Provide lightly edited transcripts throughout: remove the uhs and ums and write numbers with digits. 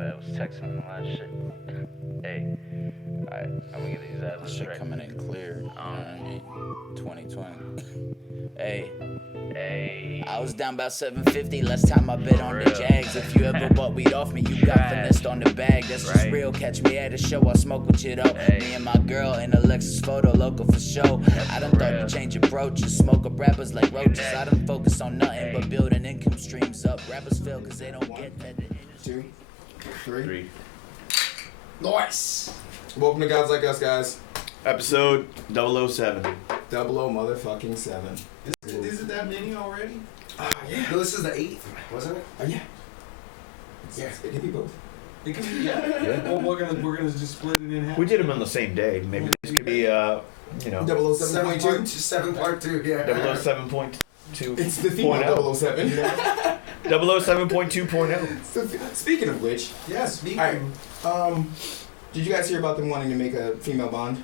bad. I was texting him a lot of shit. Hey, I'm gonna get these ads Shit right. coming in clear. 2020. Hey. I was down about 750 last time I bet on the Jags. If you ever bought weed off me, you got finessed on the bag. That's just real. Catch me at a show, I smoke with you though. Me and my girl in a Lexus photo, local for show. I done thought to change approaches, smoke up rappers like roaches. I done focus on nothing but building income streams up. Rappers fail cause they don't get that. 2, 3. Nice. Welcome to Gods Like Us, guys. Episode 007. 00 motherfucking 7. Is it that many already? Yeah. No, this is the 8th, wasn't it? Yeah. Yeah. It can be both. It can be, yeah. Well, we're gonna just split it in half. We did them on the same day. Maybe this could be, 007.2. 7 part 2, yeah. 007.2. It's the female 007. 007.2.0. Speaking of which, Yeah, speaking. Alright. Did you guys hear about them wanting to make a female Bond?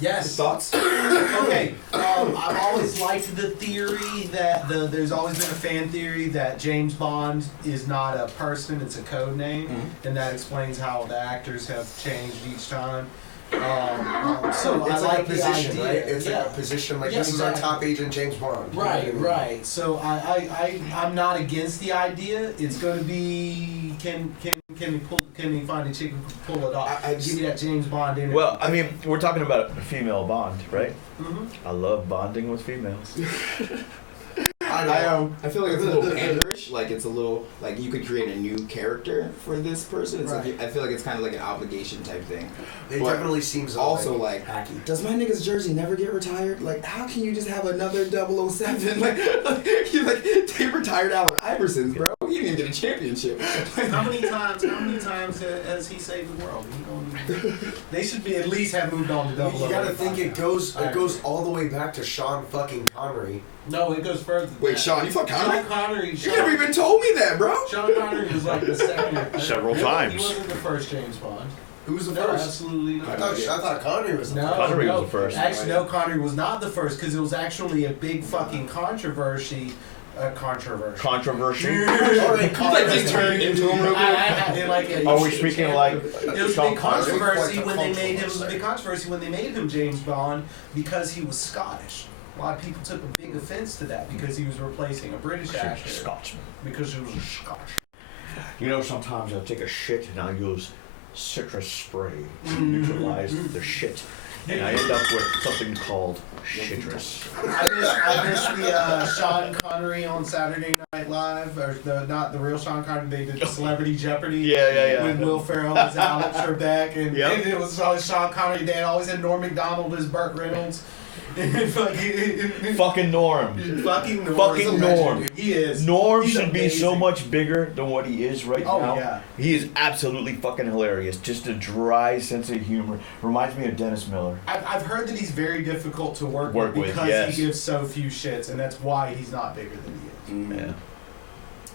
Yes. Thoughts? Okay. I've always liked the theory that there's always been a fan theory that James Bond is not a person; it's a code name, and that explains how the actors have changed each time. So It's I like like a position, the idea. right? It's like a position, like Yeah, this is our exactly. top agent, James Bond. Right. So I'm not against the idea. It's going to be can he find a chick who can pull it off? Give me that James Bond energy. Well, I mean, we're talking about a female Bond, right? Mm-hmm. I love bonding with females. I feel like it's a little panderish. Like it's a little like you could create a new character for this person. It's Right. like I feel like it's kind of like an obligation type thing. It But definitely seems also like hacky. does my nigga's jersey never get retired? Like how can you just have another 007? Like you like they retired Allen Iversons, bro. He didn't even get a championship. How many times has he saved the world? They should be at least have moved on to double. You gotta think it goes all the way back to Sean fucking Connery. No, it goes further. Than Wait, that. Sean, you fuck Connery? Sean Connery. You never even told me that, bro. Sean Connery was like the second. Several He times. wasn't the first James Bond. Who was the No, first? absolutely I not. thought Connery was the No, first. Connery no. was the first. Actually, no, Connery was not the first because it was actually a big fucking controversy. Controversy. All right, Connery. Just turned into him real quick. Are we speaking like It was a Sean big Connery? controversy Like when the they made him. controversy. Big controversy when they made him James Bond because he was Scottish. A lot of people took a big offense to that because he was replacing a British actor. Scotsman. Because he was a Scottish. You know, sometimes I take a shit and I use citrus spray to neutralize the shit. And I end up with something called shitrus. I miss the Sean Connery on Saturday Night Live, or not the real Sean Connery. They did the Celebrity Jeopardy. Yeah. With Will Ferrell as Alex Trebek, and Yep. it was always Sean Connery. They always had Norm Macdonald as Burt Reynolds. Fucking Norm. Fucking Norm. Fucking is a legend, Norm. dude. He is. Norm He's should be so amazing. much bigger than what he is right Oh, now. yeah. He is absolutely fucking hilarious. Just a dry sense of humor. Reminds me of Dennis Miller. I've heard that he's very difficult to work with because yes. he gives so few shits, and that's why he's not bigger than he is. Yeah.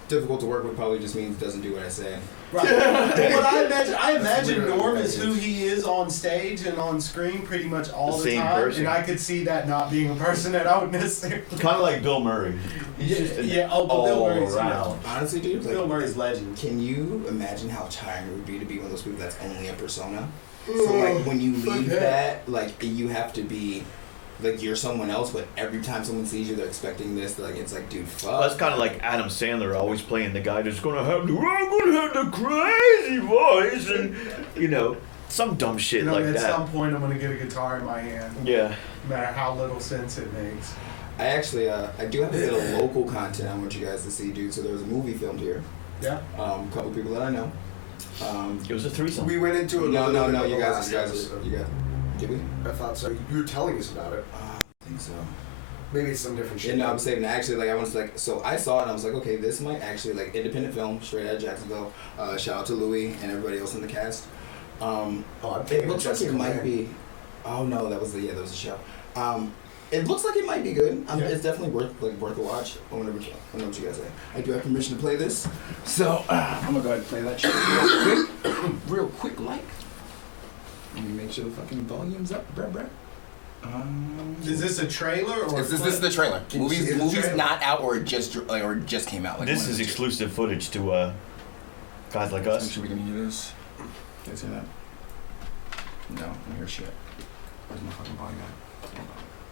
Difficult to work with probably just means doesn't do what I say. Right. What I imagine really Norm what is that who is. he is on stage and on screen pretty much all The the same time, person. and I could see that not being a person that I would necessarily. Kind of like Bill Murray. He's just an But Bill all Murray's around. Honestly, dude, Bill like, Murray's legend. can you imagine how tiring it would be to be one of those people that's only a persona? So like when you leave that, like you have to be like you're someone else, but every time someone sees you, they're expecting this. Like it's like, dude, fuck. Well, that's kind of like Adam Sandler always playing the guy that's I'm gonna have the crazy voice and some dumb shit like at that. some point I'm gonna get a guitar in my hand, Yeah. no matter how little sense it makes. I actually, I do have a bit of local content I want you guys to see, dude. So there was a movie filmed here. Yeah. A couple people that I know. It was a threesome. We went into it. No, a little bit you on the guys, last you episode. guys. Did we? I thought so. You were telling us about it. I think so. Maybe it's some different shit. Yeah, no, I'm saving it. Actually, like I was like, so I saw it and I was like, okay, this might actually like independent film, straight out of Jacksonville. Shout out to Louis and everybody else in the cast. I'm It thinking looks of like it Jessica might Lange. be. Oh no, that was a show. It looks like it might be good. Yeah. It's definitely worth a watch. I know what you guys say. I do have permission to play this, so I'm gonna go ahead and play that shit real quick, like. Let me make sure the fucking volume's up, bruh. Is this a trailer or? This is the trailer. Can you see the Movie's trailer? not out or it just came out. Like This one is of the two. exclusive footage to Guys like Make us. sure we can hear this. You guys hear that? No, I don't hear shit. Where's my fucking body at?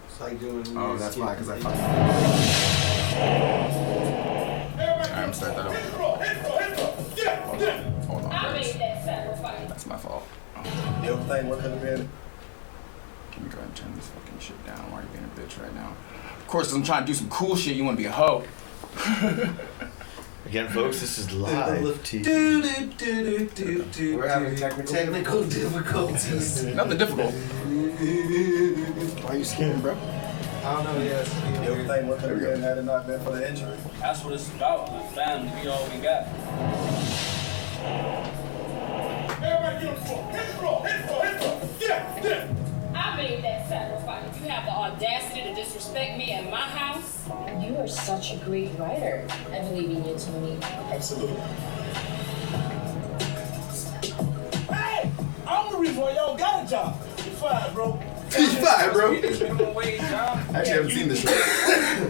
It's like doing. Oh, that's why, because I fucking. Alright, I'm gonna start that over. Hold on, guys. That's my fault. Everything what could have been. Let me go ahead and turn this fucking shit down. Why are you being a bitch right now? Of course, I'm trying to do some cool shit. You want to be a hoe. Again, folks, this is live TV. We're having technical difficulties. Nothing difficult. Why are you scared, bro? I don't know, yes. Everything what could have been had it not been for the injury. That's what it's about. The family, we all we got. Everybody get on the floor. Hit the floor. Hit the floor. Hit the floor. Get. I made that sacrifice. You have the audacity to disrespect me at my house. You are such a great writer. I believe in you, Tony. Absolutely. Hey, I'm the reason why y'all got a job. You're fired, bro. He's fired, bro. Minimum wage job. Actually, I haven't seen this show.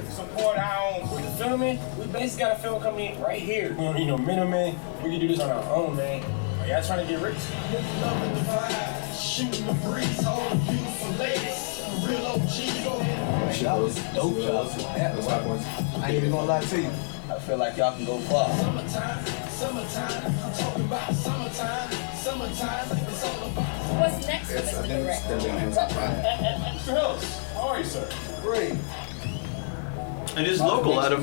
Support our own. You feel me? We basically got a film company right here. You know, middleman. We can do this on our own, man. Are y'all trying to get rich? Shooting the breeze, all the beautiful ladies. Real OG, go ahead. That was dope job. I ain't even gonna lie to you. I feel like y'all can go far. Summertime, I'm talking about summertime. It's all about. What's next for I Mr. think Director? they're doing him top five. Mr. Hills, how are you, sir? Great. And it's local out of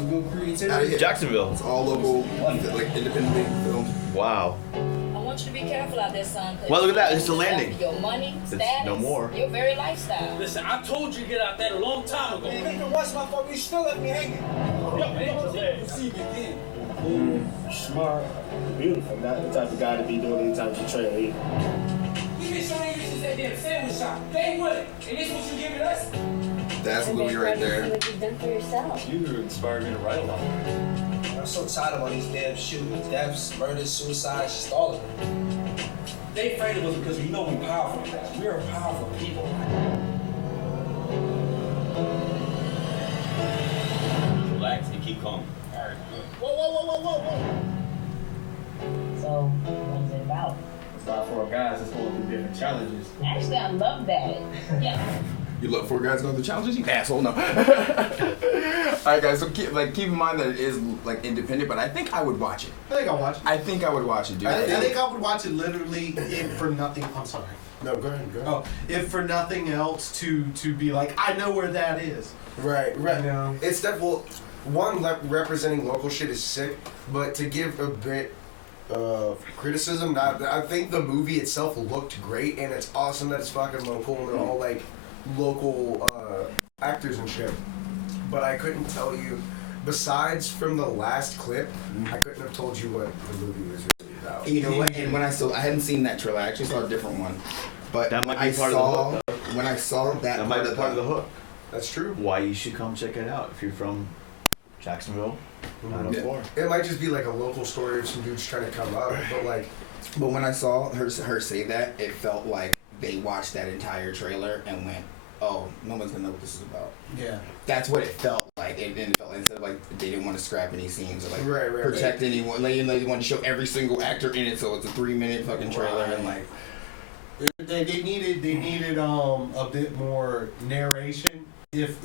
Out of here. Jacksonville. It's all local, like independently filmed. Wow. I want you to be careful out there, son. 'cause Well, look at that. It's a landing. Your money, It's status, no more. your very lifestyle. Listen, I told you to get out there a long time ago. What's my fault? You still left me hanging. Smart, beautiful. Not the type of guy to be doing any type of trailer either. We been showing you since that damn sandwich shop. They with it. And this what you giving us? That's Louis right there. What you've done for yourself. You inspired me to write a lot. I'm so tired of all these damn shootings, deaths, murders, suicides, just all of them. They afraid of us because we know we're powerful. We're powerful people. Relax and keep calm. Alright, good. Whoa. So, what's it about? It's not for guys, it's going through different challenges. Actually, I love that. Yeah. You look for guys going through challenges? You asshole, no. Alright guys, so keep in mind that it is like independent, but I think I would watch it. I think I'll watch it. I think I would watch it, dude. I think I would watch it literally if for nothing. I'm sorry. No, go ahead. Oh, if for nothing else to be like, I know where that is. Right. You know? It's that, well, one, representing local shit is sick, but to give a bit of criticism, I think the movie itself looked great, and it's awesome that it's fucking local, and they're all, like, local actors and shit. But I couldn't tell you, besides from the last clip, I couldn't have told you what the movie was really about. You know what? And when I hadn't seen that trailer. I actually saw a different one. But That might be I part of the hook, when I saw that That might be part of the hook. That's true. Why you should come check it out if you're from Jacksonville, 904. It might just be like a local story of some dudes trying to come up, but like. But when I saw her say that, it felt like they watched that entire trailer and went, "Oh, no one's gonna know what this is about." Yeah. That's what it felt like. It felt instead of like they didn't want to scrap any scenes or like Right, protect anyone. Like, they wanted to show every single actor in it, so it's a 3-minute fucking trailer and like. They needed a bit more narration. If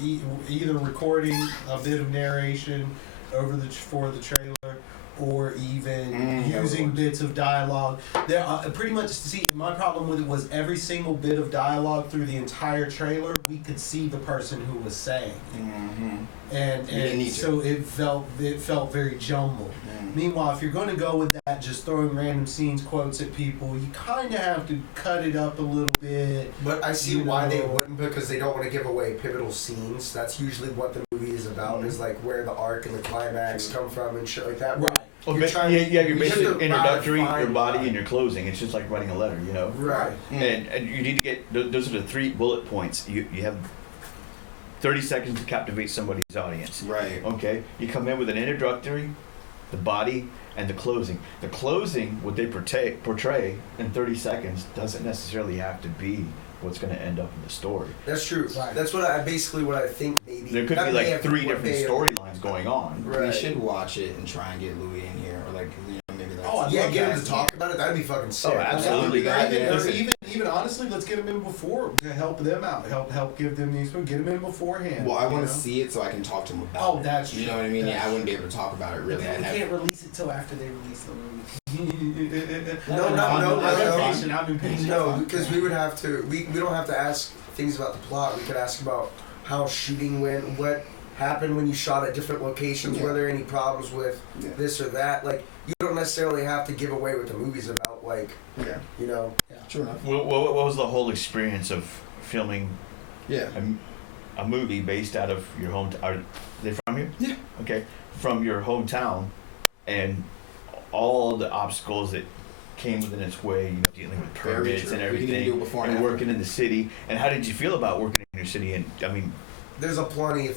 either recording a bit of narration for the trailer, or even using bits of dialogue. There pretty much, see, my problem with it was every single bit of dialogue through the entire trailer, we could see the person who was saying it. And so it felt very jumbled. Meanwhile, if you're going to go with that, just throwing random scenes, quotes at people, you kind of have to cut it up a little bit. But I see why they wouldn't, because they don't want to give away pivotal scenes. That's usually what the movie is about, is like where the arc and the climax come from and shit like that. Right. Well, You're your basic introductory, your find body, why. and your closing. It's just like writing a letter, you know? Right. And you need to get, those are the 3 bullet points. You have 30 seconds to captivate somebody's audience. Right. Okay? You come in with an introductory, the body, and the closing. The closing, what they portray in 30 seconds, doesn't necessarily have to be what's going to end up in the story. That's true. Right. That's what I think maybe. There could be like 3 different storylines going on. We should watch it and try and get Louis in here, or like maybe like I'd Yeah, love get him that. to talk about it. That'd be fucking sick. Oh, absolutely. Or even honestly, let's get them in before to help them out. Help give them these. Get them in beforehand. Well, I want to see it so I can talk to them about it. Oh, that's true. You know what I mean? That's I wouldn't be able to talk about it really. We can't release it till after they release the movie. No, I'm impatient. No, because we would have to. We don't have to ask things about the plot. We could ask about how shooting went, what happened when you shot at different locations, were there any problems with this or that. Like, you don't necessarily have to give away what the movie's about. Like, you know. True enough. What was the whole experience of filming? A movie based out of your hometown. Are they from here? Yeah. Okay, from your hometown, and all the obstacles that came within its way, you know, dealing with permits and everything, and working in the city. And how did you feel about working in your city? And I mean, there's plenty to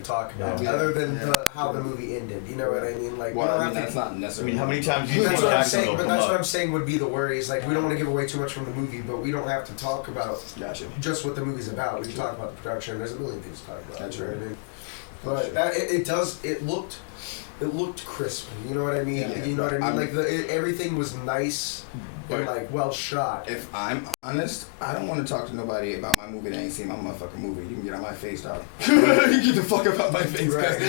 talk about, other than how the movie ended. You know what I mean? Like, well, I mean, that's not necessarily. I mean, how many times do you that's see what I'm Jacksonville saying, but come that's up? what I'm saying would be the worry. Is like, we don't want to give away too much from the movie, but we don't have to talk about just what the movie's about. We can talk about the production. There's a million things to talk about. That's you know right. what I mean? But it looked crisp. You know what I mean? Yeah, you know what I mean? Like everything was nice and like well shot. If I'm honest, I don't want to talk to nobody about my movie that ain't seen my motherfucking movie. You can get on my face, dog. You can get the fuck up out my face, Right.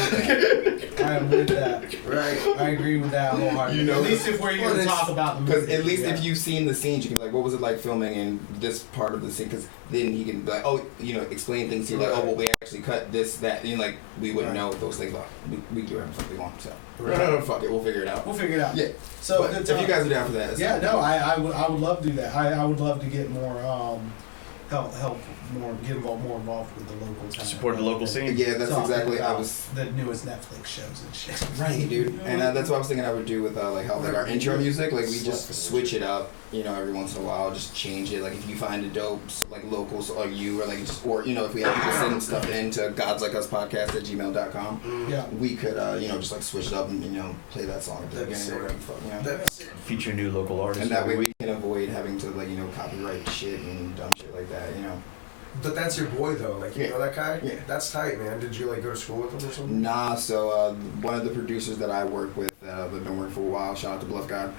I'm with that. Right. I agree with that wholeheartedly. You know, at least if we're here to talk about the movie. Because at least if you've seen the scenes, you can be like, what was it like filming in this part of the scene? Because then he can be like, oh, you know, explain things to you, like, oh, well, we actually cut this, that, and like, we wouldn't know those things. But we do whatever the fuck we want, so. No, fuck it, we'll figure it out. We'll figure it out. Yeah. So but if you guys are down for that. Yeah, no, I would love to do that. I would love to get more help more get involved with the local town. Support the local scene. Yeah, that's exactly. I was the newest Netflix shows and shit. Right, dude, and that's what I was thinking I would do with like how like our intro music, like we just switch it up, you know, every once in a while, just change it. Like if you find a dope like locals or you or like just or you know if we have people sending stuff into GodsLikeUsPodcast@gmail.com, we could you know just like switch it up and you know play that song at the beginning or whatever the fuck, you know. Feature new local artists, and that way we can avoid having to like you know copyright shit and dumb shit like that, you know. But that's your boy though, like you know that guy? Yeah. That's tight, man. Did you like go to school with him or something? Nah, so one of the producers that I work with, I've been working for a while, shout out to BluffGawd.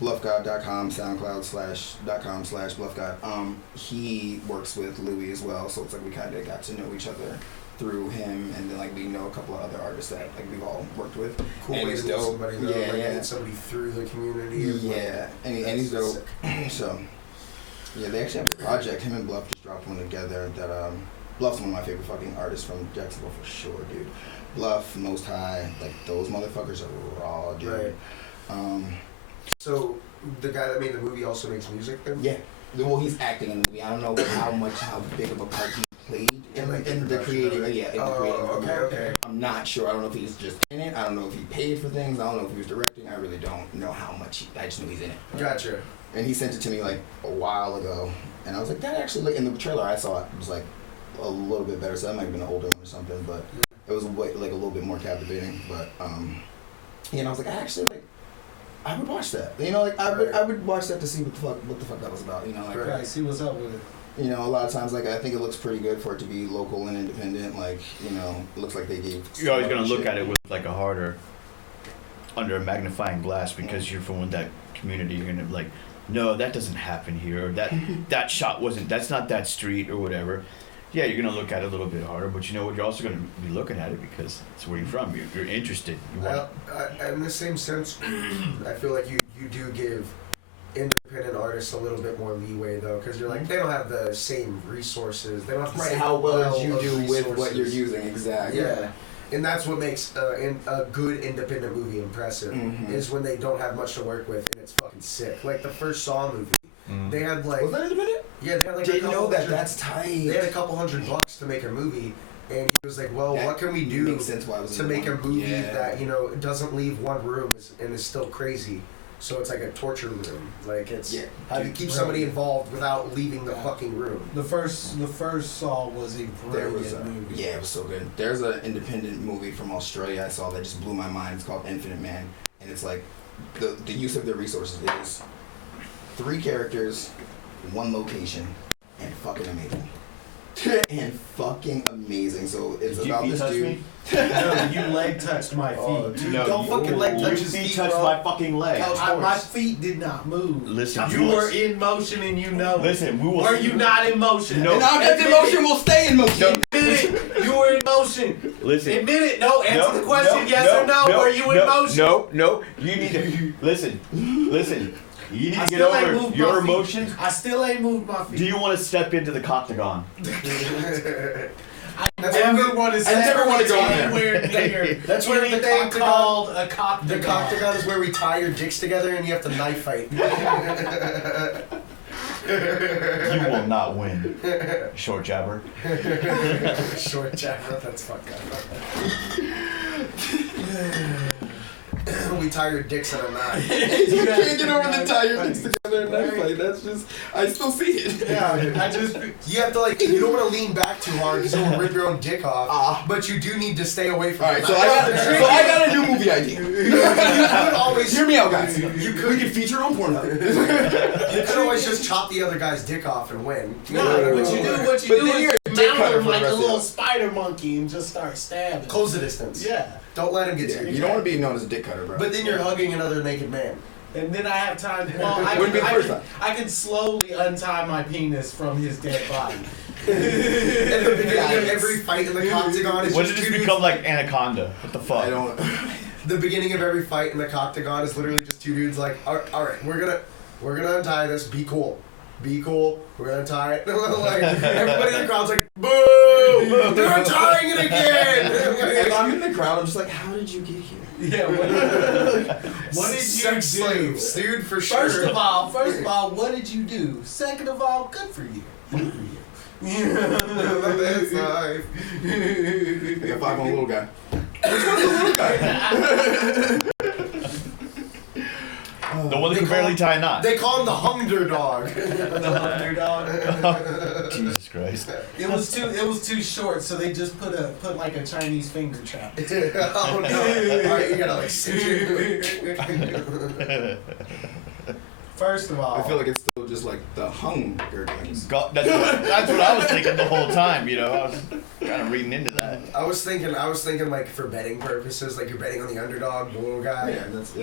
BluffGawd.com, SoundCloud.com/BluffGawd. He works with Louis as well, so it's like we kinda got to know each other through him, and then like we know a couple of other artists that like we've all worked with. Cool and way he's to know dope. somebody though, like get somebody through the community. Yeah, and he's dope. So yeah, they actually have a project. Him and Bluff just dropped one together. That Bluff's one of my favorite fucking artists from Jacksonville for sure, dude. Bluff, Most High, like those motherfuckers are raw, dude. Right. So the guy that made the movie also makes music then? Yeah. Well, he's acting in the movie. I don't know how big of a part he played in the creating. Yeah, in the creating. Okay. I'm not sure. I don't know if he's just in it. I don't know if he paid for things. I don't know if he was directing. I really don't know how much. I just know he's in it. Gotcha. And he sent it to me like a while ago, and I was like, that actually, like in the trailer I saw it was like a little bit better. So that might have been an older one or something, but it was like a little bit more captivating. But and I was like, I would watch that. You know, like I would watch that to see what the fuck that was about. You know, like see what's up with it. You know, a lot of times, like I think it looks pretty good for it to be local and independent. Like you know, it looks like they gave. You're always gonna look at it with like a harder, under a magnifying glass because you're from that community. You're gonna like. No, that doesn't happen here. Or that shot wasn't. That's not that street or whatever. Yeah, you're gonna look at it a little bit harder, but you know what? You're also gonna be looking at it because it's where you're from. You're interested. You want. In the same sense, I feel like you do give independent artists a little bit more leeway though, because you're like they don't have the same resources. They don't have the same how well you do resources. with what you're using exactly. Yeah. And that's what makes a good independent movie impressive, is when they don't have much to work with and it's fucking sick. Like the first Saw movie, they had like... Was that independent? Yeah, they had like Didn't know that. That's tight. They had $200 to make a movie, and he was like, well, what can we do to make a movie that, you know, doesn't leave one room and is still crazy? So it's like a torture room. Like it's how do you keep somebody involved without leaving the fucking room? The first Saw was a brilliant movie. Yeah, it was so good. There's an independent movie from Australia I saw that just blew my mind. It's called Infinite Man, and it's like the use of their resources is 3 characters, 1 location, and fucking amazing. and fucking amazing. So it's Did about you this touch dude. me? No, you leg touched my feet. No, Don't fucking leg touch you his feet feet, touched bro. my fucking leg. My feet did not move. Listen, You were in motion and you know it. Listen, we will. Were you not in motion? No. And object in motion will stay in motion. Admit it. You were in motion. Listen. Admit it. No, answer the question. No, Yes or no. Were you in motion? No. You need to listen. You need I to get still ain't over moved your my feet. emotions. I still ain't moved my feet. Do you want to step into the octagon? I never want to go in there. anywhere near That's where the anything octagon- called a cock. The octagon is where we tie your dicks together and you have to knife fight. You will not win, short jabber. Short jabber, that's fucked up. We tie your dicks in a knot. You can't get over the tie your dicks together and knife fight. That's just, I still see it. Yeah, You have to you don't want to lean back too hard because you'll rip your own dick off. But you do need to stay away from it. Alright, so I got a new movie idea. You could always Hear me out, guys. You We could feature on Pornhub. You could always just chop the other guy's dick off and win. No, what you do But then you're is a dick mount cutter him for the like a rest of little us. spider monkey and just start stabbing. Close the distance. Yeah. Don't let him get to you. You don't want to be known as a dick cutter, bro. But then you're hugging another naked man. And then I have time. Well, Wouldn't be the first time. I can slowly untie my penis from his dead body. At the beginning of every fight in the octagon is When just did two this dudes. become like Anaconda? What the fuck? I don't. The beginning of every fight in the octagon is literally just two dudes like, all right, we're gonna untie this. Be cool. Be cool. We're gonna tie it. Like everybody in the crowd's like, boo! They're untying it again. If I'm in the crowd, I'm just like, how did you get here? Yeah. What did you Sex do? slaves, dude, for sure. First of all, what did you do? Second of all, good for you. Good for you. That's life. I got 5 on the little guy. Which one's the little guy? The one that can barely tie a knot. They call him the Hunger Dog. The underdog. Jesus Christ. It was too short, so they just put like a Chinese finger trap. Oh no! All right, you gotta like cinch it. First of all, I feel like it's still just like the Hunger Games. That's what I was thinking the whole time. You know, I was kind of reading into that. I was thinking like for betting purposes, like you're betting on the underdog, the little guy. Yeah, that's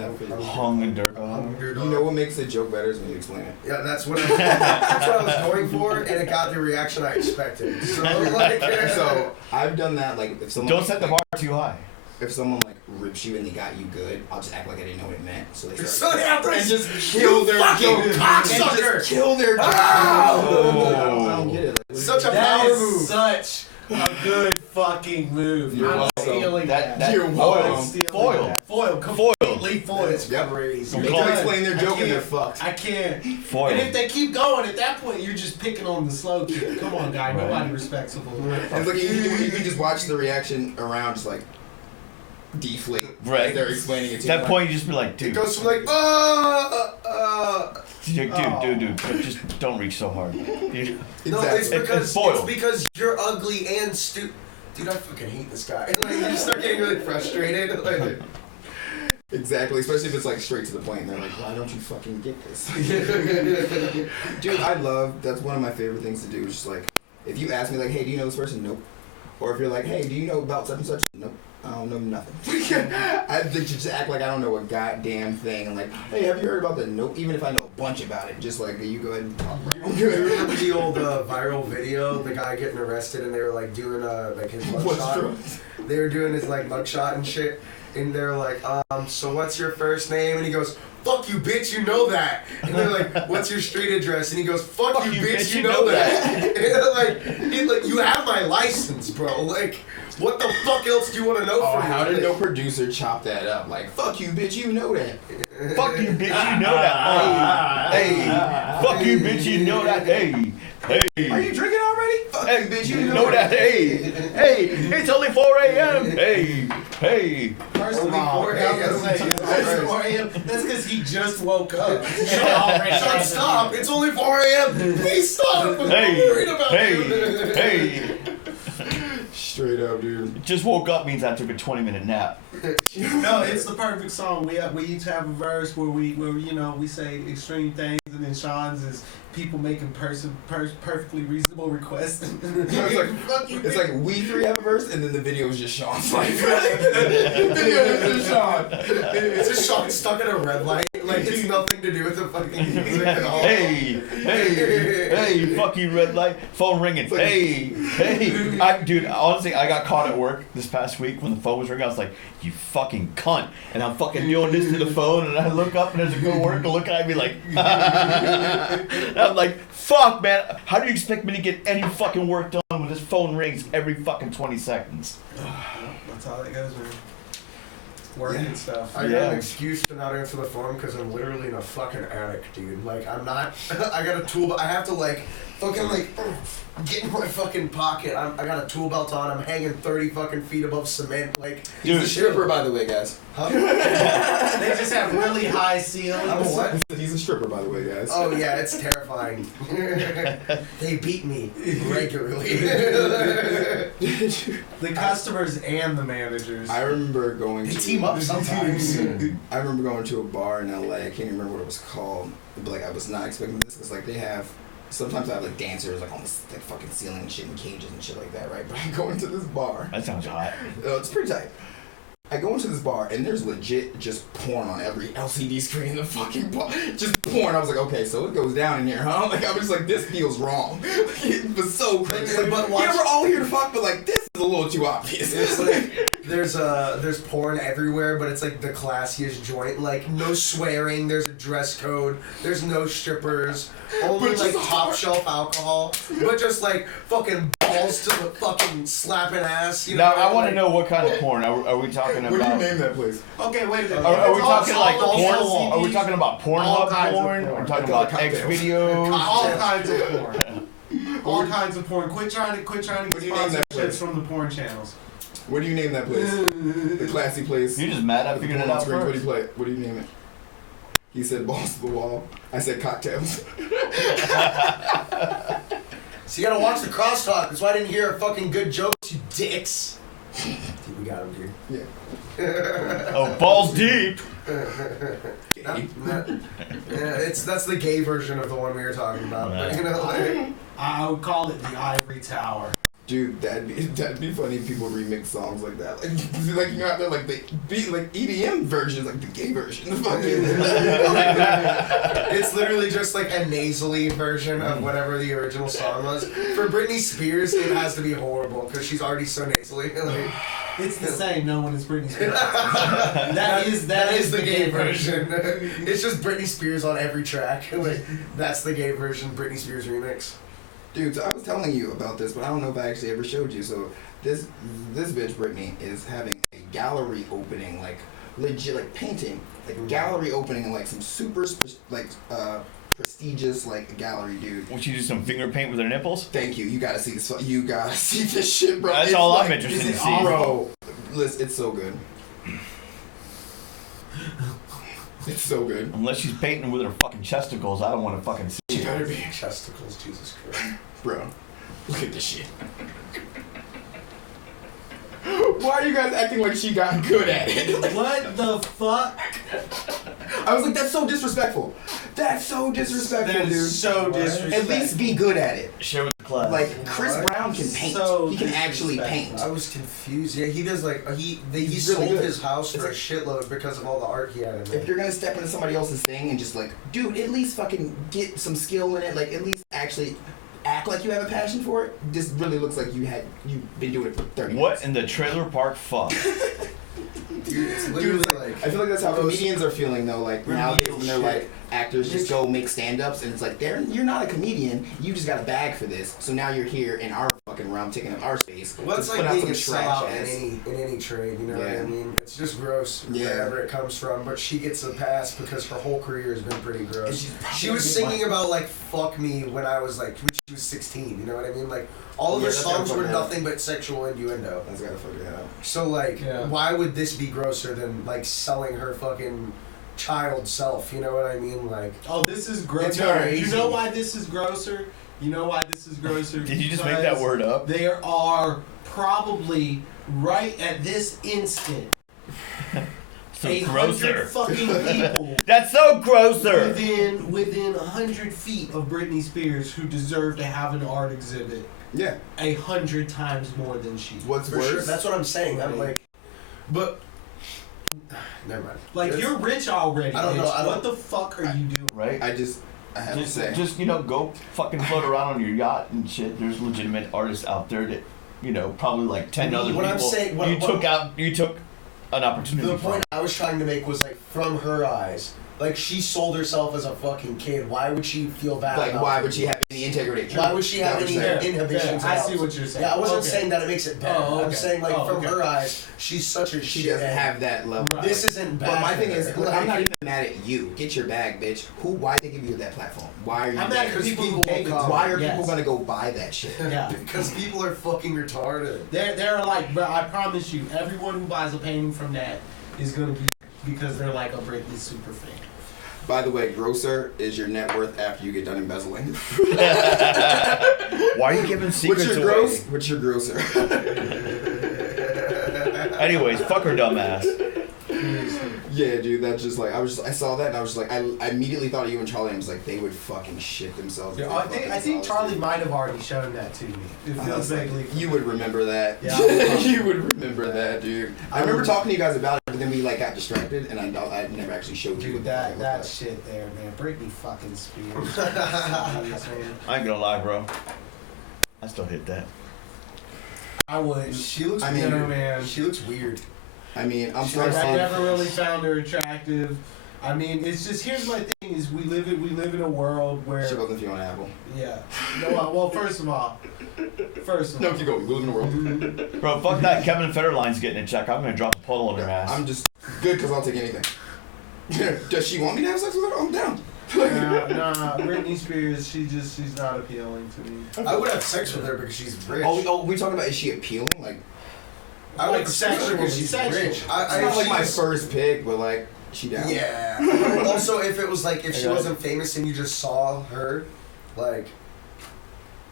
Hunger. Underdog. You know what makes a joke better is when you explain it. Yeah, that's what I was going for, and it got the reaction I expected. So like, So I've done that. Like if someone Don't set the bar too high. If someone like rips you and they got you good, I'll just act like I didn't know what it meant. So they So start they have to and just kill their fucking joke. cocksucker! And just kill their joke. Oh! I don't get it. Like, Such a that power is move. such a good fucking move. You're I'm welcome. stealing that. You're foil. welcome. Stealing Foil. that. Foil. Completely foil. That's Yep. crazy. Make them explain their joke and they're fucked. I can't. Foil. And if they keep going, at that point, you're just picking on the slow kid. Come on, guy. Right. Nobody respects a fool. And look, you can just watch the reaction around, just like deflate. Right. As they're explaining it At to that you. point, you just be like, It dude, goes from like, dude, just don't reach so hard. You- No, Exactly. it's because you're ugly and stupid. Dude, I fucking hate this guy. And like, you just start getting really frustrated. Like, Exactly, especially if it's like straight to the point. They're like, why don't you fucking get this? Dude, that's one of my favorite things to do. Is just like, if you ask me like, hey, do you know this person? Nope. Or if you're like, hey, do you know about such and such? Nope. I don't know nothing. I just act like I don't know a goddamn thing. And like, hey, have you heard about the Nope? Even if I know a bunch about it, just like, you go ahead and talk about it. you remember the old viral video, the guy getting arrested, and they were like doing like his mugshot. They were doing his like mugshot and shit, and they're like, so what's your first name? And he goes, fuck you, bitch, you know that. And they're like, what's your street address? And he goes, fuck you, bitch, you know that. And he's like, you have my license, bro. Like, what the fuck else do you want to know from me? How did no producer chop that up? Like, fuck you, bitch, you know that. Fuck you, bitch, you know that. Hey, fuck you, bitch, you know that. Hey. Are you drinking already? Fuck you, bitch, you know that. Hey, it's only 4 a.m. Hey. First of all, 4 a.m. That's because he just woke up. Sean, stop! It's only 4 a.m. Please stop! I'm worried about you. Hey. Straight up, dude. Just woke up means I took a 20-minute nap. No, it's the perfect song. We each have a verse where we say extreme things, and then Sean's is people making perfectly reasonable requests. It's like we three have a verse, and then the video is just Sean's life. The video is just Sean. It's just Sean stuck at a red light. Like it's nothing to do with the fucking music at all. Hey, fuck you, red light. Phone ringing. Hey. Dude, honestly, I got caught at work this past week when the phone was ringing. I was like, you fucking cunt. And I'm fucking doing this to the phone, and I look up, and there's a coworker looking at me like, and I'm like, fuck, man. How do you expect me to get any fucking work done when this phone rings every fucking 20 seconds? That's how that goes, man. Working and stuff. I got an excuse to not answer the phone because I'm literally in a fucking attic, dude. Like, I'm not. I got a tool, but I have to fucking get in my fucking pocket. I got a tool belt on. I'm hanging 30 fucking feet above cement. Like, he's a stripper, by the way, guys. Huh? They just have really high ceilings. I'm a what? He's a stripper, by the way, guys. Oh yeah, it's terrifying. They beat me regularly. The customers and the managers. I remember going. They team up sometimes. I remember going to a bar in LA. I can't remember what it was called, but like I was not expecting this because like they have. Sometimes I have like dancers like on this like fucking ceiling and shit in cages and shit like that, right? But I go into this bar. That sounds hot. It's pretty tight. I go into this bar and there's legit just porn on every LCD screen in the fucking bar. Just porn. I was like, okay, so it goes down in here, huh? Like I was just like, this feels wrong. It was so crazy. Like, but yeah, we're all here to fuck, but like this is a little too obvious. It's like there's porn everywhere, but it's like the classiest joint. Like no swearing. There's a dress code. There's no strippers. Only like top shelf alcohol, but just like fucking balls to the fucking slapping ass. You know. Now I want to know what kind of porn are we talking about? What do you name that place? Okay, wait a minute. Are we talking like porn? LCDs? Are we talking about Pornhub porn? Are we talking about X videos? All kinds of porn. All kinds of porn. Quit trying to sponsor shit from the porn channels. What do you name that place? The classy place. You just mad I figured it out What first. do you name it? He said balls to the wall. I said cocktails. So you gotta watch the crosstalk. That's why I didn't hear a fucking good joke, you dicks. We got him, dude. Yeah. Oh, balls deep. That's the gay version of the one we were talking about. Right. But, you know, like, I would call it the Ivory Tower. Dude, that'd be funny if people remix songs like that. Like you know out there like the like EDM versions, like the gay version. it's literally just like a nasally version of whatever the original song was. For Britney Spears, it has to be horrible because she's already so nasally. Like, it's the same. No one is Britney Spears. that is the gay version. It's just Britney Spears on every track. Like that's the gay version. Britney Spears remix. Dude, so I was telling you about this, but I don't know if I actually ever showed you. So this bitch Brittany is having a gallery opening, like legit, like painting, like gallery opening in like some super prestigious like gallery, dude. Won't you do some finger paint with her nipples? Thank you. You gotta see this. You gotta see this shit, bro. That's it's all like, I'm interested in seeing, bro. Listen, it's so good. It's so good. Unless she's painting with her fucking chesticles, I don't want to fucking see She it. better be. Chesticles, Jesus Christ. Bro, look at this shit. Why are you guys acting like she got good at it? What the fuck? I was like, that's so disrespectful. That's so disrespectful, That dude. is so disrespectful. At least be good at it. Share with the class. Like Chris Brown can paint. So He can actually paint. I was confused. Yeah, he does like he He's sold really good. his house for It's a shitload because of all the art he had in there. If you're gonna step into somebody else's thing and just like, dude, at least fucking get some skill in it. Like, at least actually act like you have a passion for it. This really looks like you've been doing it for 30 What minutes. in the trailer park fuck? Dude, it's literally Dude, like I feel like that's how comedians are feeling though. Like nowadays when they're like actors just go make stand-ups and it's like you're not a comedian. You just got a bag for this. So now you're here in our fucking realm taking up our space. well, it's to like put out being a some trash sellout ass. in any trade, you know what I Yeah. mean? It's just gross Yeah. wherever it comes from, but she gets a pass because her whole career has been pretty And gross. she's She was singing about like fuck me when I was like when she was 16, you know what I mean? Like all of Yeah, her that's songs gotta were fuck her up. nothing but sexual innuendo. That's gotta fuck that up. So like Yeah. why would this be grosser than like selling her fucking child self, you know what I mean? Like Oh, this is gross. It's No, crazy. you know why this is grosser? You know why this is grosser? Did you just make that Because word up? There are probably right at this instant. So 100 grosser. fucking people. That's so grosser. Within 100 feet of Britney Spears who deserve to have an art exhibit. Yeah. 100 times more than she. What's For worse? sure. That's what I'm saying. I'm like, but never mind. Like, you're rich already. I don't know. bitch. What the fuck are you doing? Right? I have to say. Just, you know, go fucking float around on your yacht and shit. There's legitimate artists out there that, you know, probably like 10 other What I'm people. saying- You took an opportunity. The from. point I was trying to make was like from her eyes. Like she sold herself as a fucking kid. Why would she feel bad? Like, about why it? would she have any integrity? Why would she have any inhibitions? I about see it? what you're saying. Yeah, I wasn't Okay. saying that it makes it bad. Oh, okay. I'm saying like from okay. her eyes, she's such a She shit. doesn't have that level. This isn't bad. But my for thing her. is, Like, I'm not even mad at you. Get your bag, bitch. Why they give you that platform? Why are you I'm there? mad at people who people gave it to will her. Why are Yes. people gonna go buy that shit? Yeah. because people are fucking retarded. They're like, bro, I promise you, everyone who buys a painting from that is gonna be because they're like a Britney super fan. By the way, grosser is your net worth after you get done embezzling. Why are you giving secrets What's your away? gross? What's your grosser? Anyways, fuck her dumb ass. Yeah, dude, that's just like I saw that and I was just like I immediately thought of you and Charlie. And I was like, they would fucking shit themselves. Yeah, I think Charlie might have already shown that to me. It feels vaguely. You would remember that. Yeah. You would remember that, dude. I remember talking to you guys about it, but then we like got distracted, and I never actually showed you. Dude, what that shit there, man. Britney fucking Spears. I ain't gonna lie, bro. I still hit that. I would. She looks. I mean, man. She looks weird. I mean, I'm I starting to see. never really found her attractive. I mean, it's just here's my thing: is we live in a world where She wasn't feeling Apple. yeah. No, well, first of all, No, keep going. We live in the world. Bro, fuck that. Kevin Federline's getting a check. I'm gonna drop a puddle on her ass. I'm just good because I'll take anything. Does she want me to have sex with her? I'm down. nah, Britney Spears, she's not appealing to me. I would have sex with her because she's rich. Oh, we talking about is she appealing? Like, I would like have sex with her because she's sexually. rich. it's not like my first pick, but like she down. Yeah. Also, if it was like if she wasn't famous and you just saw her, like.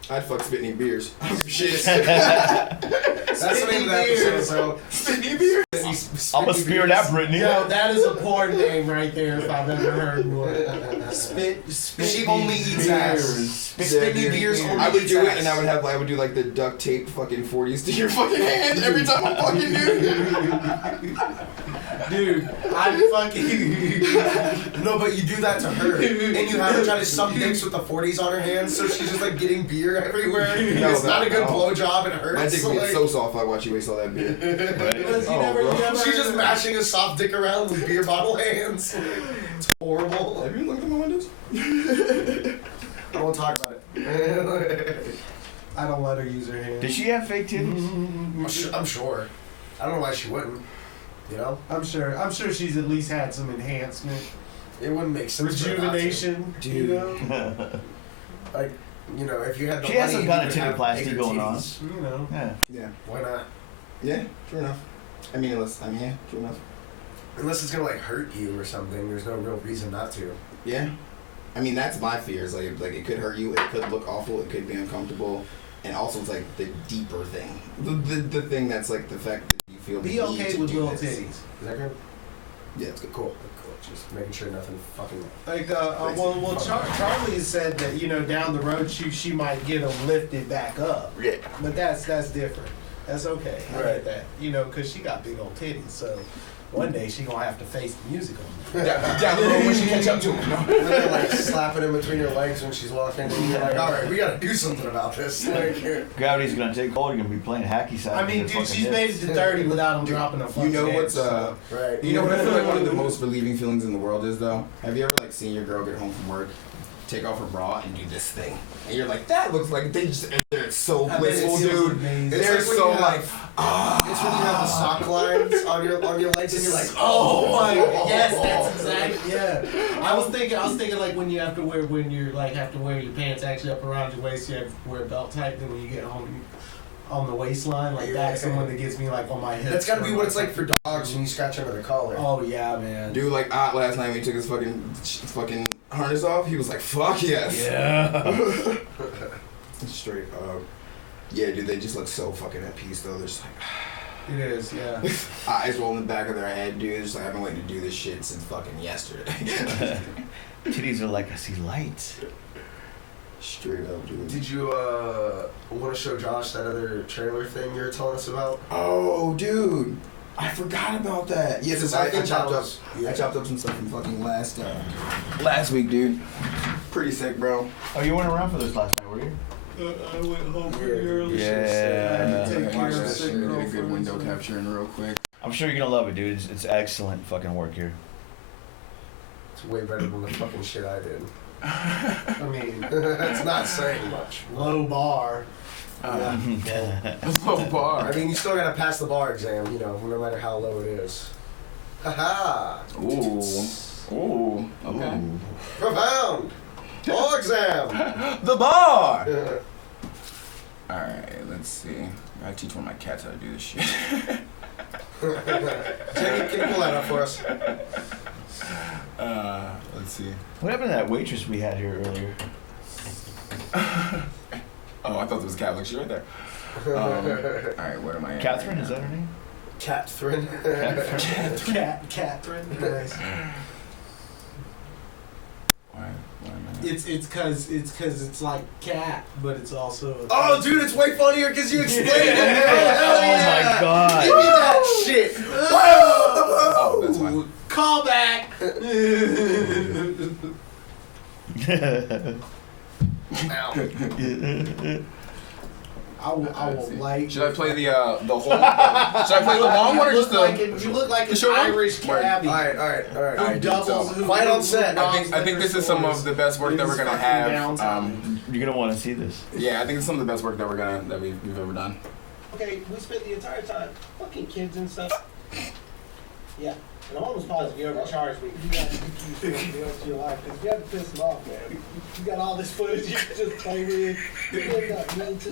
I'd fuck SpitKnee Beers. Shit. That's the name of the episode, bro. SpitKnee Beers. I'm a spear that Britney. Yo, that is a porn name right there if I've ever heard one. Spit. She only eats ass. SpitKnee Beers only I would eats do it, ass. and I would do like the duct tape fucking 40s to your fucking hand every time I'm fucking you. Dude, I'm fucking. No, but you do that to her, and you have her try to suck dicks with the 40s on her hands, so she's just like getting beer everywhere. No, It's not a good no. blowjob, it hurts. My dick would like, get so soft if I watch you waste all that beer. Because you Oh, never, bro. you never She's just mashing a soft dick around with beer bottle hands. It's horrible. Have you looked at my windows? I won't talk about it. I don't let her use her hand. Did she have fake titties? I'm sure. I don't know why she wouldn't. You know? I'm sure she's at least had some enhancement, It wouldn't make sense. for her not to. rejuvenation. You know. Like, you know, if you had the She money, has some you kind of could have titty plasty bigger going on. titties. You know. Yeah. Yeah. Why not? Yeah, true enough. I mean, yeah, true enough. Unless it's gonna like hurt you or something, there's no real reason not to. Yeah. I mean, that's my fears. Like it could hurt you. It could look awful. It could be uncomfortable. And also, it's like the deeper thing. The thing that's like the fact that you feel Be the okay need to with do little this. titties. Is that good? Yeah, it's good. Cool. Just making sure nothing fucking. Like, well, Charlie said that, you know, down the road she might get them lifted back up. Yeah. But that's different. That's okay. I get that. You know, because she got big old titties, so one day she gonna have to face the music on that. Down the road when she catch up to him. And then like slapping in between her legs when she's walking, and you're like, all right, we gotta do something about this. Like, Gravity's gonna take hold. You're gonna be playing hacky sack. I mean, dude, she's made it to 30 without him dropping a fucking You know what's right. You know what I feel like one of the most relieving feelings in the world is though? Have you ever like seen your girl get home from work, take off her bra and do this thing? And you're like, that looks like they just they're so blissful, dude. They're It's like so when you like It's when you have the sock lines on your legs and you're like, oh my, yes, that's exactly, yeah. I was thinking like when you have to wear your pants actually up around your waist, you have to wear a belt tight, then when you get home, on the waistline, like that's the one that gets me like on my hips. That's gotta be what it's like for dogs when you scratch under the collar. Oh yeah, man. dude, like last night when he took his fucking harness off, he was like, fuck yes. Yeah. Straight up. Yeah, dude, they just look so fucking at peace though. They're just like. It is, yeah. Eyes roll in the back of their head, dude. It's like I've been waiting to do this shit since fucking yesterday. Titties are like, I see lights. Straight up, dude. Did you want to show Josh that other trailer thing you were telling us about? Oh, dude. I forgot about that. Yes, I chopped up. Yeah. I chopped up some stuff from fucking last week, dude. Pretty sick, bro. Oh, you weren't around for this last night, were you? I went home pretty early. Yeah. Get a good window capture in real quick. I'm sure you're gonna love it, dude. It's excellent fucking work here. It's way better than the fucking shit I did. I mean, it's not saying much. Low bar. Low bar. I mean, you still gotta pass the bar exam, you know, no matter how low it is. Haha. Ooh. Okay. Profound. Bar exam. The bar. Alright, let's see. I gotta teach one of my cats how to do this shit. Jamie, can you pull that up for us? Let's see. What happened to that waitress we had here earlier? Oh, I thought there was a cat. Like, she right there. Alright, where am I at? Catherine, right is that her name? Catherine. Catherine. Nice. Why am I? It's cause it's like cat, but it's also. Oh, dude, it's way funnier because you explained it. Oh my god. Give me that shit. Oh, that's fine. Call back. I will like. Should I play the whole? Should I play the long one or just the? You look like an short one? Irish cabbie. All right. Who doubles? Who Fight on set. I think this is some of the best work that we're gonna have. You're gonna want to see this. Yeah, I think it's some of the best work that we've ever done. Okay, we spent the entire time fucking kids and stuff. Yeah, and I'm almost positive you overcharged me. You got to keep the rest of your life because you have to piss them off, man. You got all this footage you can just play with. You end up mean to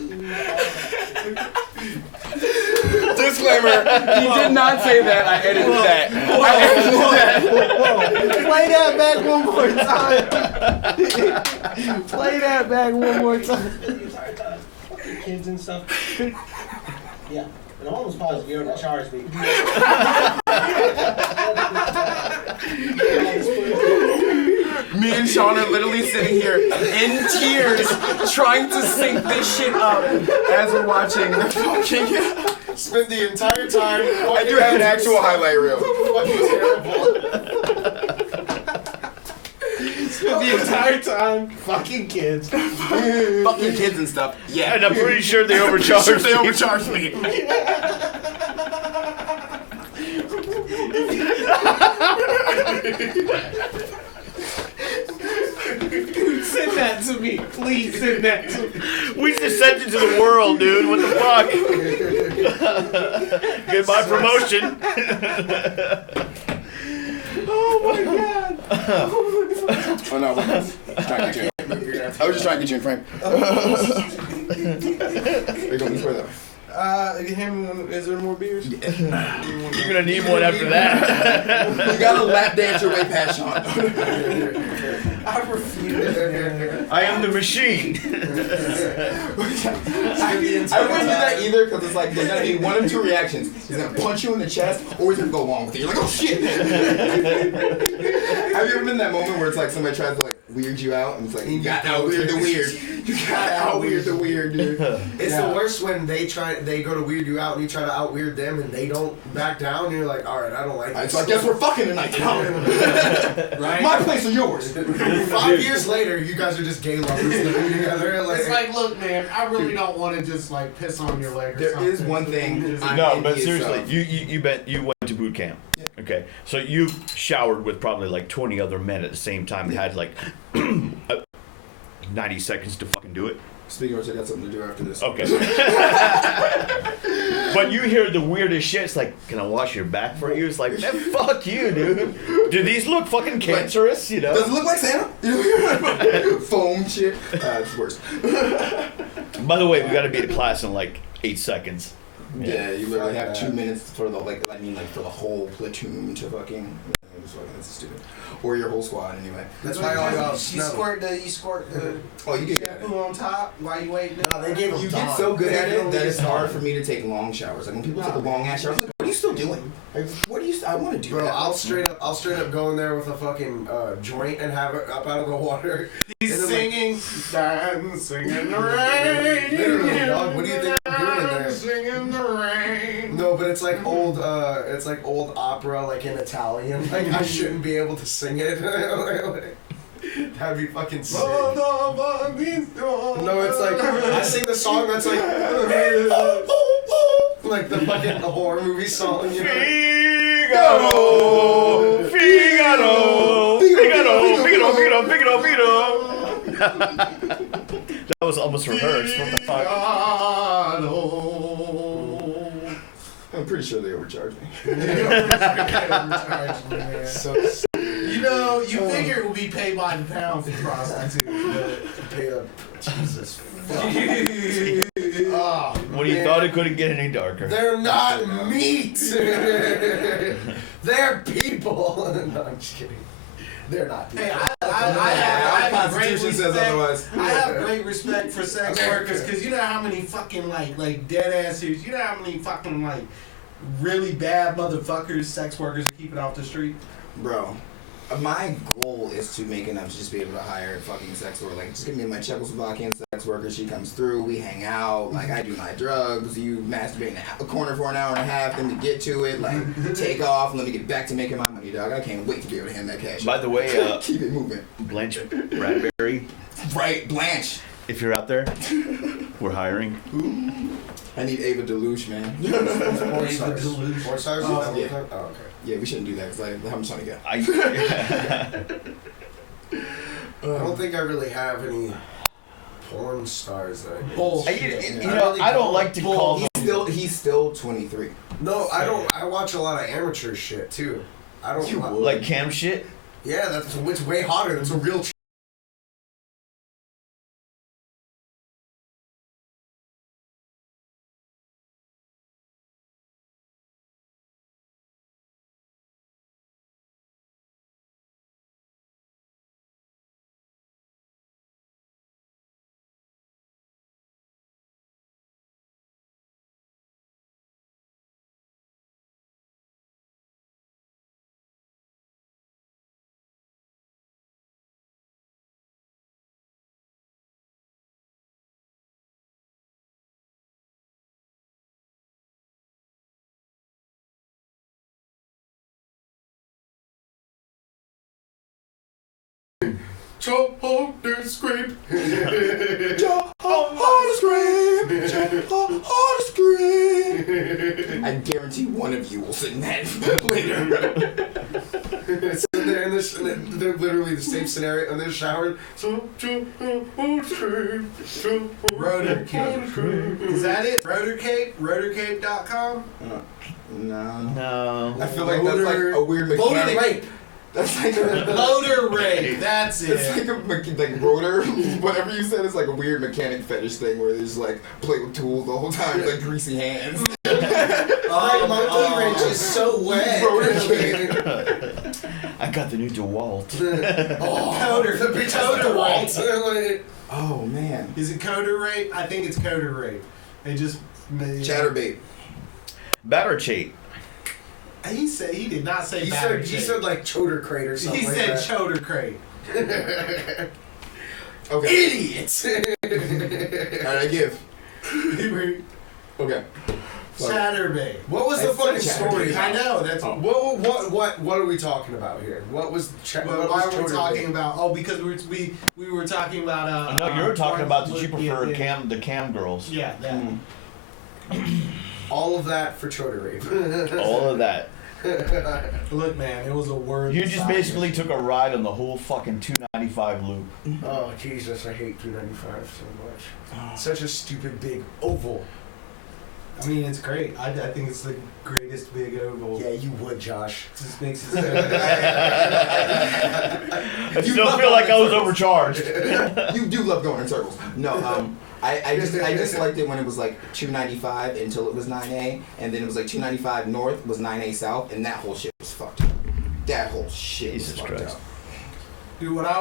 Disclaimer: he did not say that. I edited that. Play that back one more time. Play that back one more time. the entire time fucking kids and stuff. Yeah, and I'm almost positive you overcharged me. Me and Sean are literally sitting here in tears trying to sync this shit up as we're watching the fucking. Spent the entire time. I do have an actual highlight reel. The entire time, fucking kids. Fucking kids and stuff. Yeah. And I'm pretty sure they overcharged They overcharged me. Send that to me. Please send that to me. We just sent it to the world, dude. What the fuck? Goodbye promotion. Oh my god. Oh no, I was just trying to get you in frame. There you go, swear that. Is there more beers? You're gonna need one after that. You gotta lap dance your way past Sean. I refuse. I am the machine. I wouldn't do that either because it's like there's gonna be one of two reactions. He's gonna punch you in the chest or he's gonna go along with it. You're like, oh shit. Have you ever been in that moment where it's like somebody tries to like weird you out and it's like you got out weird the weird. You got out weird the weird, dude. It's the worst when they go to weird you out and you try to out weird them and they don't back down and you're like, all right, I don't like this. So I guess we're fucking tonight. Right? My place or yours? 5 years later, you guys are just gay lovers living together. It's like, look, man, I really don't want to just like piss on your leg or there something. is one thing. No, but seriously, you went to boot camp. Yeah. Okay, so you showered with probably like 20 other men at the same time and had like 90 seconds to fucking do it. Speaking of which, I got something to do after this. Okay. But you hear the weirdest shit. It's like, can I wash your back for you? It's like, man, fuck you, dude. Do these look fucking cancerous? You know? Does it look like Santa? Foam shit. It's worse. By the way, we got to be to class in like 8 seconds. Yeah, you literally have 2 minutes for the for the whole platoon to fucking That's stupid. Or your whole squad, anyway. That's why I got you squirt the Oh, you get shampoo on top while you waiting. No, they gave You get so good at it that it's hard for me to take long showers. Like when people take a long ass shower, I'm like, what are you still doing? Like, what do you? I want to do Bro, that. I'll straight up go in there with a fucking joint and have it up out of the water. He's singing, dancing in the rain. Literally, dog. What do you think I'm doing in there? Dancing in the rain. No, but it's like old opera, like in Italian. Like I shouldn't be able to sing it. That'd be fucking sick. No, it's like I sing the song that's like the horror movie song. You know? That was almost rehearsed. What the fuck? I'm pretty sure they overcharged me. So you know, you figure it would be paid by the pound for prostitutes, but Jesus. When you thought it couldn't get any darker. They're not meat. They're people. No, I'm just kidding. They're not people. hey, I have great Constitution says respect. otherwise. I have great respect for sex workers because you know how many fucking like dead ass dudes. You know how many fucking like really bad motherfuckers sex workers are keeping off the street. Bro, my goal is to make enough to just be able to hire a fucking sex worker. Like, just give me my Czechoslovakian sex worker. She comes through, we hang out. Like, I do my drugs. You masturbate in a corner for an hour and a half, then we get to it. Like, take off and let me get back to making my money, dog. I can't wait to be able to hand that cash. By the way, keep it moving. Blanche Bradbury. Right, Blanche. If you're out there, we're hiring. I need Ava Deluge, man. Porn stars? Yeah. Oh, okay. Yeah, we shouldn't do that because how much money I I don't think I really have any porn stars that I know. Bullshit. You know, I don't like to call them. He's still 23. No, I don't. I watch a lot of amateur shit too. I don't Like cam shit? Yeah, it's way hotter. That's a real. Jump on the scrape. Jump on the scrape. Jump on the scrape. I guarantee one of you will sing that later. So they're literally the same scenario in the shower. Rotor cape. Is that it? Rotor cape? Rotorcape.com? No. I feel like that's like a weird mechanic. Loader rape. That's like Loader rape. That's it. It's like a like rotor. Whatever you said is like a weird mechanic fetish thing where they just like play with tools the whole time, like greasy hands. My monkey wrench is so wet. I got the new DeWalt. Coder. The big Coder Walt. Oh man. Is it coder rape? I think it's coder rape. They just Chatterbait. Batterchate. He did not say He battery. said like choder crate or something. He like said that. choder crate. Okay. Idiots. Alright, I give. Okay. Chatterbait. What was the fucking story? I know. That's What are we talking about here? What was why were we talking about? Oh, because we were talking about. No, you were talking about that you prefer the cam girls. Yeah, that. All of that for choder rape. All of that. Look, man, it was a word. You just basically took a ride on the whole fucking 295 loop. Oh Jesus, I hate 295 so much. Such a stupid big oval. I mean, it's great. I think it's the greatest big oval. Yeah, you would, Josh. It just makes it. I still feel like I was overcharged. You do love going in circles. No, I just liked it when it was like 295 until it was 9A, and then it was like 295 north was 9A south, and that whole shit was fucked. That whole shit shit. Jesus Christ. Dude, what I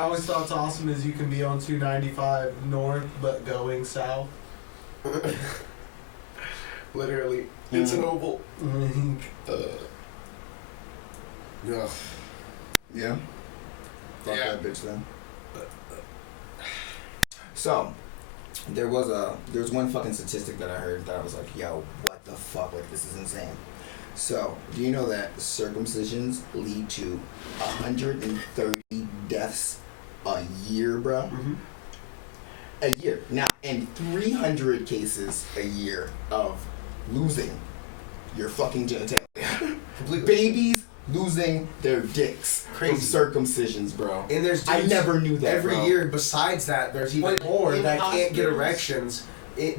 always thought's awesome is you can be on 295 north but going south. Literally, it's an oval. Yeah. Yeah. Fuck Yeah. that bitch then. So, there's one fucking statistic that I heard that I was like, yo, what the fuck? Like, this is insane. So, do you know that circumcisions lead to 130 deaths a year, bro? Mm-hmm. A year. Now, and 300 cases a year of losing your fucking genitalia. Babies losing their dicks from circumcisions, bro. And there's I never knew that, every bro. year. Besides that, there's even more in that can't get hospitals? erections.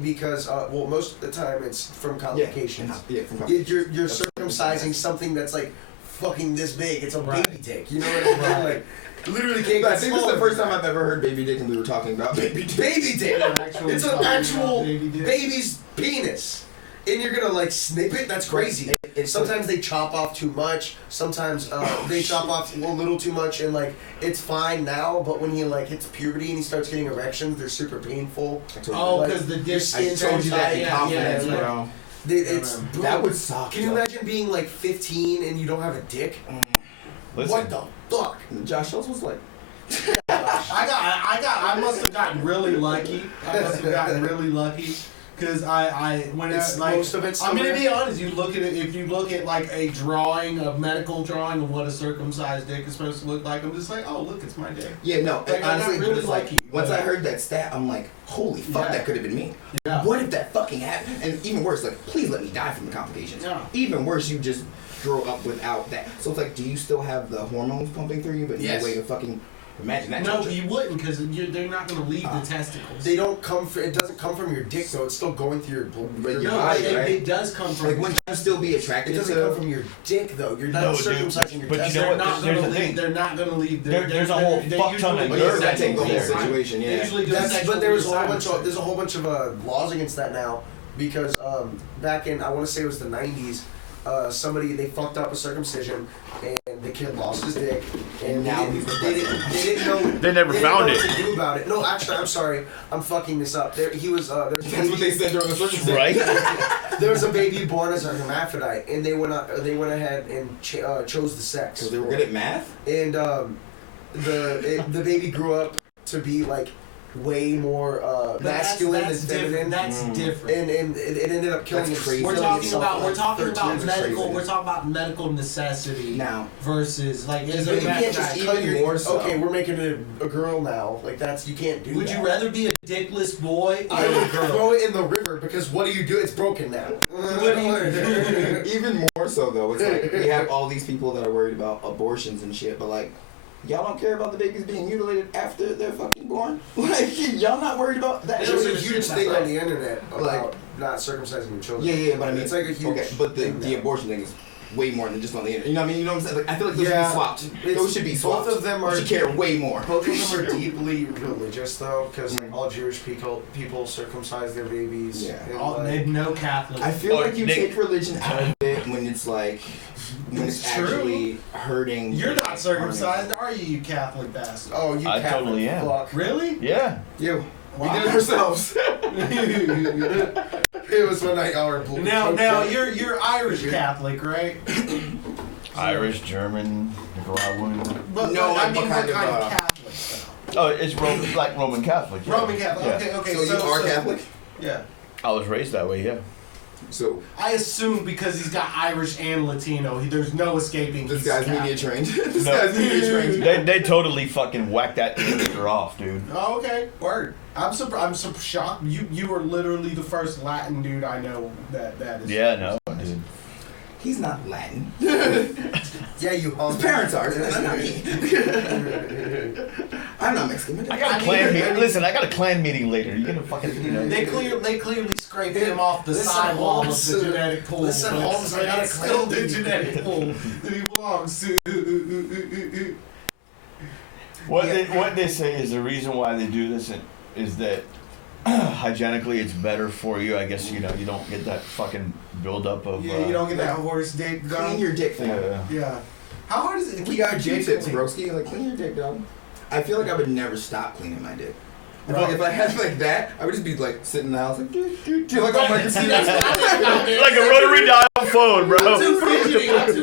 Because most of the time it's from complications. Yeah, from complications. You're circumcising something that's like fucking this big. It's a baby dick. You know what I mean? Like literally can't I get think this is smaller the first than time that. I've ever heard baby dick, and we were talking about baby dick. Baby dick. It's an actual baby dick. baby's penis. And you're gonna like snip it? That's crazy. Sometimes they chop off too much. Sometimes they chop off a little too much, and like it's fine now. But when he like hits puberty and he starts getting erections, they're super painful. Oh, Like, because the dick I told you that in confidence, yeah. bro. It's That would suck. Can you imagine being like 15 and you don't have a dick? Listen, What the fuck? Josh Schultz was like, I must have gotten really lucky. Because when It's like, most of it's I'm gonna somewhere. be honest. You look at it. If you look at like a medical drawing of what a circumcised dick is supposed to look like, I'm just like, oh look, it's my dick. yeah, no. Like, I got honestly, really but it's like lucky. once I Yeah. heard that stat, I'm like, holy fuck, Yeah. that could have been me. Yeah. What if that fucking happened? And even worse, like, please let me die from the complications. Yeah. Even worse, you just grow up without that. So it's like, do you still have the hormones pumping through you, but Yes. no way to fucking imagine that? No, torture. you wouldn't, because they're not gonna leave the testicles. They don't come. It doesn't come from your dick though. It's still going through your blood. But your your No, body, it, right? it does come from. Like, wouldn't you still be It attracted doesn't to? come from your dick though. You're not No, dude, circumcising your but you testicles. know They're what? not There's gonna the leave. thing. They're not gonna leave. There's a whole fuck ton of But yeah, nerve that take the whole there. situation, They yeah. usually do That's, sexual but there's a reassignment. whole bunch of laws against that now because back in I want to say it was the 90s, somebody they fucked up a circumcision and the kid lost his dick and now they didn't know They never didn't found know it. what to do about it. No, actually, I'm sorry, I'm fucking this up. He was there's a That's what they said during the circumcision. Right? there was a baby born as a hermaphrodite, and they went ahead and chose the sex. Because they were good at math? And the baby grew up to be like way more masculine that's than feminine. That's different. And it ended up killing That's him. crazy. We're killing talking himself about at we're like talking 13 about or medical something. we're talking about medical necessity Now, versus like is But it you can't just even cut your more so. Okay, we're making it a girl now. Like that's you can't do. would that. you rather be a dickless boy or I a would girl? throw it in the river because what do you do? It's broken now. even more so though, it's like we have all these people that are worried about abortions and shit, but like, y'all don't care about the babies being mutilated after they're fucking born? Like, y'all not worried about that? There's a shit? huge thing on the internet about Like- not circumcising your children. Yeah, but I mean, it's like a huge. okay, but the thing now. abortion thing is way more than just on the internet. You know what I mean? You know what I'm saying? Like, I feel like those should Yeah, be swapped. it's- Those should be swapped. both of them You are- should care way more. Both of them are deeply religious though, because like, all Jewish people circumcise their babies. Yeah. and, All, like, no Catholic. I feel Oh, like you Nick- take religion out of it when it's like when it's It's true. actually hurting. You're not circumcised, are you, you Catholic bastard? oh, you I Catholic totally am. fuck. Really? Yeah. You. We Wow. did it ourselves. It was when I our blue. Now you're Irish Catholic, right? Irish, German, Nicaraguan. But No, I like, mean what what kind kind of, of Catholic? Oh, it's Roman Catholic. Yeah. Roman Catholic. Yeah. Okay. So you are Catholic? Yeah. I was raised that way. Yeah. So I assume because he's got Irish and Latino, there's no escaping. this he's guy's Catholic. media trained. This No. guy's media trained. They totally fucking whacked that nigger off, dude. Oh, okay. Word. I'm shocked. You are literally the first Latin dude I know that is. Yeah, no, dude. He's not Latin. Yeah, you His parents are. That's not me. I'm not Mexican. I got a clan meeting. Listen, I got a clan meeting later. You gonna fucking, you know. They clearly scraped him off the Listen, sidewall of Holmes, the genetic pool. listen, but Holmes, I got a it's still clan the meeting. genetic pool that he belongs to. What they say is the reason why they do this is that hygienically it's better for you. I guess you know you don't get that fucking buildup of. Yeah, you don't get that horse dick Clean gun. your dick thing. Yeah. Yeah. How hard is it to We keep got your J teeth tips, clean? broski. Like, clean your dick, dog. I feel like I would never stop cleaning my dick. If I had like that, I would just be like sitting in the house like, like on my See, that's what I think about, man. Like a rotary dial phone, bro. I'm too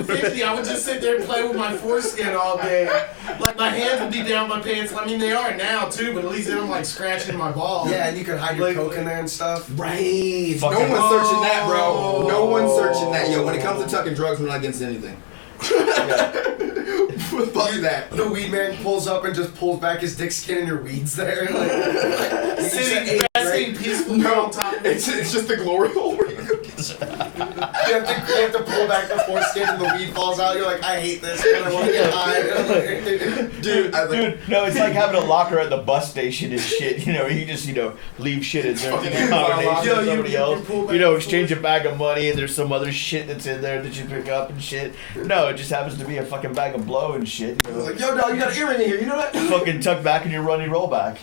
fidgety. I would just sit there and play with my foreskin all day. Like my hands would be down my pants. I mean, they are now too, but at least then I'm like scratching my balls. Yeah, and you can hide your coke in there and stuff. Right. Fucking No one's searching that, bro. No one's searching that. Yo, when it comes to tucking drugs, we're not against anything. Fuck that. The weed man pulls up and just pulls back his dick skin and your weed's there. Like, Sitting, resting peacefully on top of it. It's just the glory hole. you have to pull back the foreskin and the weed falls out. You're like, I hate this, but I want to get high. Dude, no, it's like having a locker at the bus station and shit. You know, you just, leave shit in there in combination with somebody else. Exchange a bag of money and there's some other shit that's in there that you pick up and shit. No, it just happens to be a fucking bag of blow and shit. Like, yo, dog, you got an earring in here. You know that? Fucking tuck back in your runny rollback.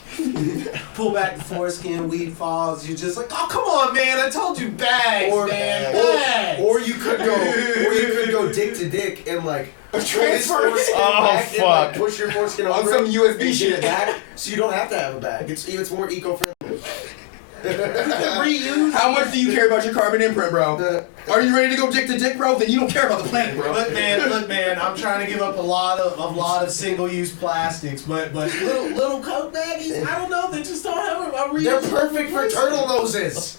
Pull back the foreskin, weed falls. You're just like, oh come on, man! I told you bags, man. Bags. Or you could go dick to dick and like transfer. Fuck. And, like, push your foreskin On over some it USB and shit. get it back, so you don't have to have a bag. It's more eco-friendly. Reuse. How much do you care about your carbon imprint, bro? Are you ready to go dick to dick, bro? Then you don't care about the planet, bro. Look, man, I'm trying to give up a lot of single-use plastics, but little Coke baggies, I don't know, they just don't have a reuse. They're perfect for turtle noses.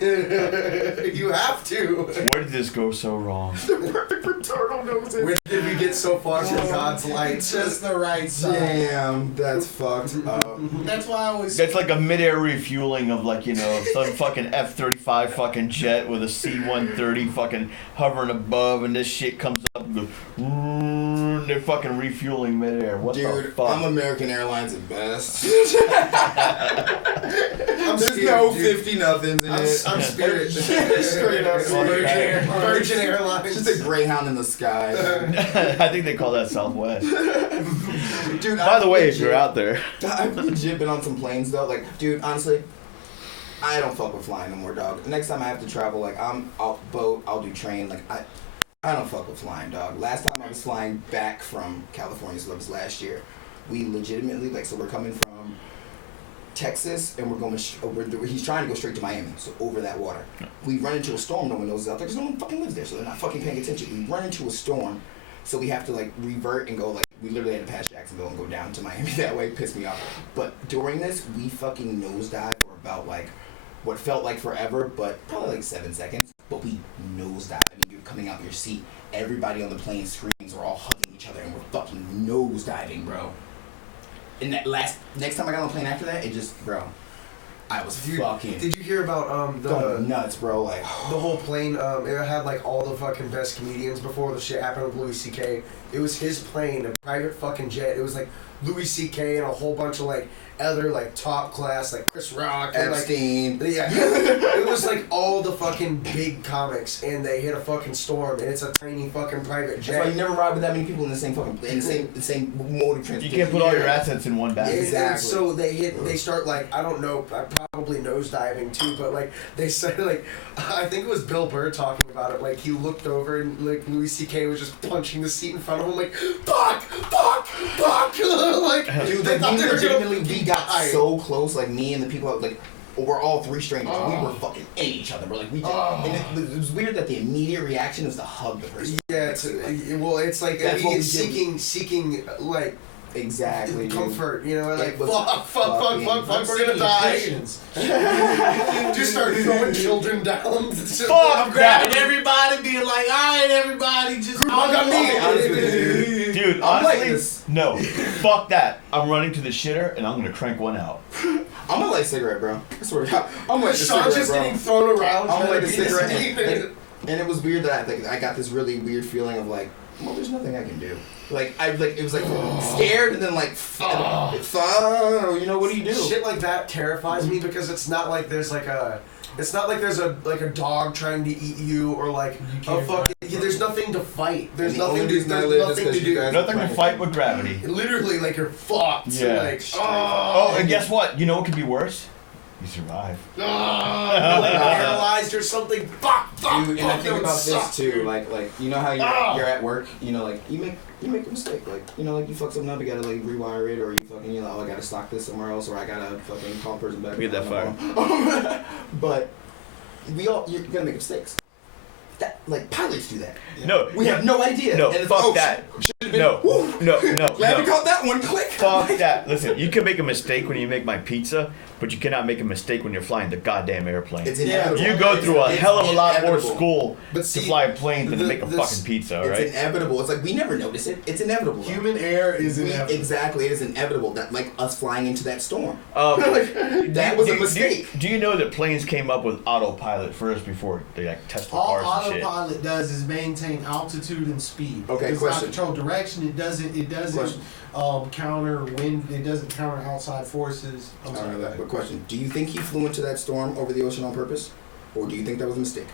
You have to. Where did this go so wrong? They're perfect for turtle noses. Where did we get so far from God's light? Just the right size. Damn, that's fucked up. That's why I always. That's like a mid-air refueling of some fucking F-35 fucking jet with a C-130 fucking hovering above, and this shit comes up and goes, they're fucking refueling mid-air. What the Dude, fuck? I'm American Airlines at best. There's There's no 50 nothings in it. I'm Spirit. Straight up Virgin Airlines. Just a Greyhound in the sky. I think they call that Southwest. Dude, By the way, if you're out there. I've legit been on some planes though. Like, dude, honestly, I don't fuck with flying no more, dog. Next time I have to travel, like, I'll boat, I'll do train. Like, I don't fuck with flying, dog. Last time I was flying back from California, so that was last year. We legitimately, like, so we're coming from Texas, and we're going. He's trying to go straight to Miami, so over that water. We run into a storm. No one knows it's out there because no one fucking lives there, so they're not fucking paying attention. We run into a storm, so we have to like revert and go like. We literally had to pass Jacksonville and go down to Miami that way. Pissed me off. But during this, we fucking nosedived for about like what felt like forever, but probably like 7 seconds. But we nosedived. I mean, you're coming out your seat. Everybody on the plane screams. We're all hugging each other, and we're fucking nosediving, bro. And that next time I got on the plane after that, it just, bro, I was fucking. Did you hear about going nuts, bro? Like the whole plane. It had like all the fucking best comedians before the shit happened with Louis C.K. It was his plane, a private fucking jet. It was like Louis C.K. and a whole bunch of like other like top class like Chris Rock and Epstein. Like, yeah, it was like all the fucking big comics, and they hit a fucking storm, and it's a tiny fucking private jet. That's why you never ride with that many people in the same fucking the same mode of transportation. You can't put all your assets in one bag. Exactly. And so they start like, I don't know, probably nosediving too, but like they said like, I think it was Bill Burr talking about it. Like he looked over and like Louis C.K. was just punching the seat in front of him like, fuck, like dude, they thought they were gonna got so close, like me and the people, like we're all three strangers. We were fucking in each other. We're like, we just, and it was weird that the immediate reaction was to hug the person. Yeah, it's like seeking like. Exactly. Comfort, you know, like fuck, we're gonna die. Just start throwing children down. Fuck, grabbing everybody, being like, alright, everybody, just hug on me. Dude, honestly, no. Fuck that. I'm running to the shitter and I'm gonna crank one out. I'm gonna light a cigarette, bro. I swear to God. I'm gonna light a Sean's cigarette, just bro. getting thrown around. I'm gonna light a cigarette. And it was weird that I got this really weird feeling of like, well, there's nothing I can do. Like it was like scared and then like you know, what do you do? Shit like that terrifies me because it's not like there's like a dog trying to eat you or like there's nothing to fight. There's nothing to do. Nothing to fight with gravity. Literally, like you're fucked. Yeah. Like, and guess what? You know what could be worse? You survive. Like paralyzed or something. Fuck. Dude, and I think about sucks, this too, dude. like you know how you're at work, you know, like you make a mistake, like you know, like you fuck something up, you gotta like rewire it, or you fucking oh I gotta stock this somewhere else, or I gotta fucking call a person back. Get that fire. But you're gonna make mistakes. That like pilots do that. No, we have no idea. No, and it's, fuck that. No. Glad we caught that one. Click. Fuck that. Listen, you can make a mistake when you make my pizza, but you cannot make a mistake when you're flying the goddamn airplane. It's inevitable. You go through a hell of a lot more inevitable. school But see, to fly a plane than to make a fucking pizza, It's right? inevitable. It's like we never notice it. It's inevitable. Human error is inevitable. Exactly, it is inevitable. That like us flying into that storm. That was a mistake. Do you know that planes came up with autopilot first before they like test the All cars and shit? autopilot does is maintain altitude and speed. Okay, it does question. not control direction. It doesn't counter wind. It doesn't counter outside forces. I don't know that. But question: do you think he flew into that storm over the ocean on purpose, or do you think that was a mistake?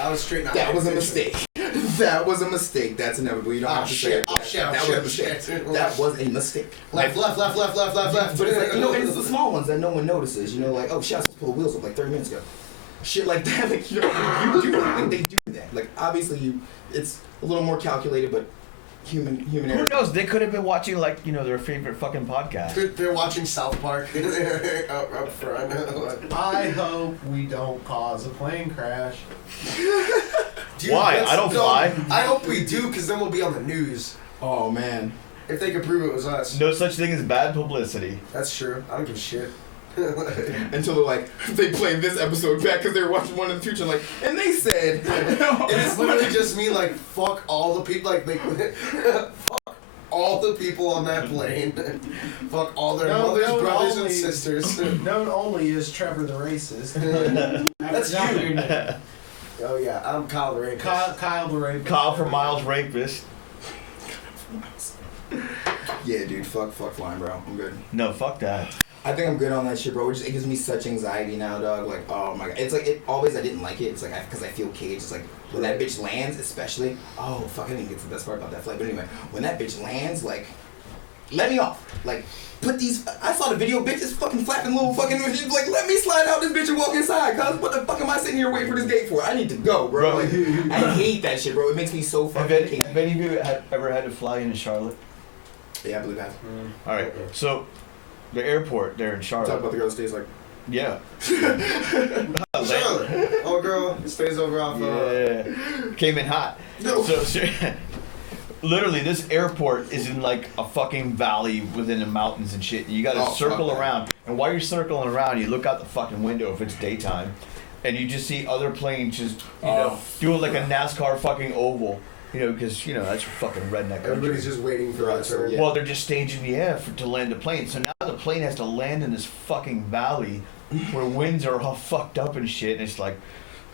I was straight. That was a mistake. That was a mistake. That's inevitable. You don't have to say it. That was a mistake. That was a mistake. Left. But it's like, you know, and it's the small ones that no one notices. You know, like, oh shit, I was supposed to pull the wheels up like 30 minutes ago. Shit like that. Like, you know, you do that. Like, they do that. Like, obviously, it's a little more calculated, but human error. Who knows? They could have been watching like their favorite fucking podcast. They're watching South Park up front. I hope we don't cause a plane crash. Dude, Why? I don't fly. I hope we do, because then we'll be on the news. Oh man. If they could prove it was us. No such thing as bad publicity. That's true. I don't give a shit. Until they're like, they played this episode back because they were watching one in the future, like, and they said, it's literally just me, like, fuck all the people, like, fuck all the people on that plane. Fuck all their mothers, brothers, and sisters. Known only as Trevor the racist. That's you. Oh yeah, I'm Kyle the rapist. Kyle the rapist. Kyle for Miles rapist. Yeah, dude, fuck flying, bro. I'm good. No, fuck that. I think I'm good on that shit, bro. It gives me such anxiety now, dog. Like, oh my god. It's like, I didn't like it. It's like, because I feel caged. It's like, when that bitch lands, especially, oh, fuck, I didn't get to the best part about that flight. But anyway, when that bitch lands, like, let me off. Like, I saw the video, bitches fucking flapping little fucking, like, let me slide out this bitch and walk inside, cuz what the fuck am I sitting here waiting for this gate for? I need to go, bro. Like, I hate that shit, bro. It makes me so fucking Have any of you ever had to fly into Charlotte? Yeah, I believe that. Alright, so the airport there in Charlotte. Talk about the girl that stays like. Yeah. Charlotte. Oh, girl, stays over off. Yeah. Came in hot. No. So literally, this airport is in like a fucking valley within the mountains and shit. And you gotta circle around. And while you're circling around, you look out the fucking window if it's daytime. And you just see other planes just, doing like a NASCAR fucking oval. You know, because, that's fucking redneck country. Everybody's just waiting for that turn. Well, they're just staging the air to land the plane. So now the plane has to land in this fucking valley where winds are all fucked up and shit. And it's like,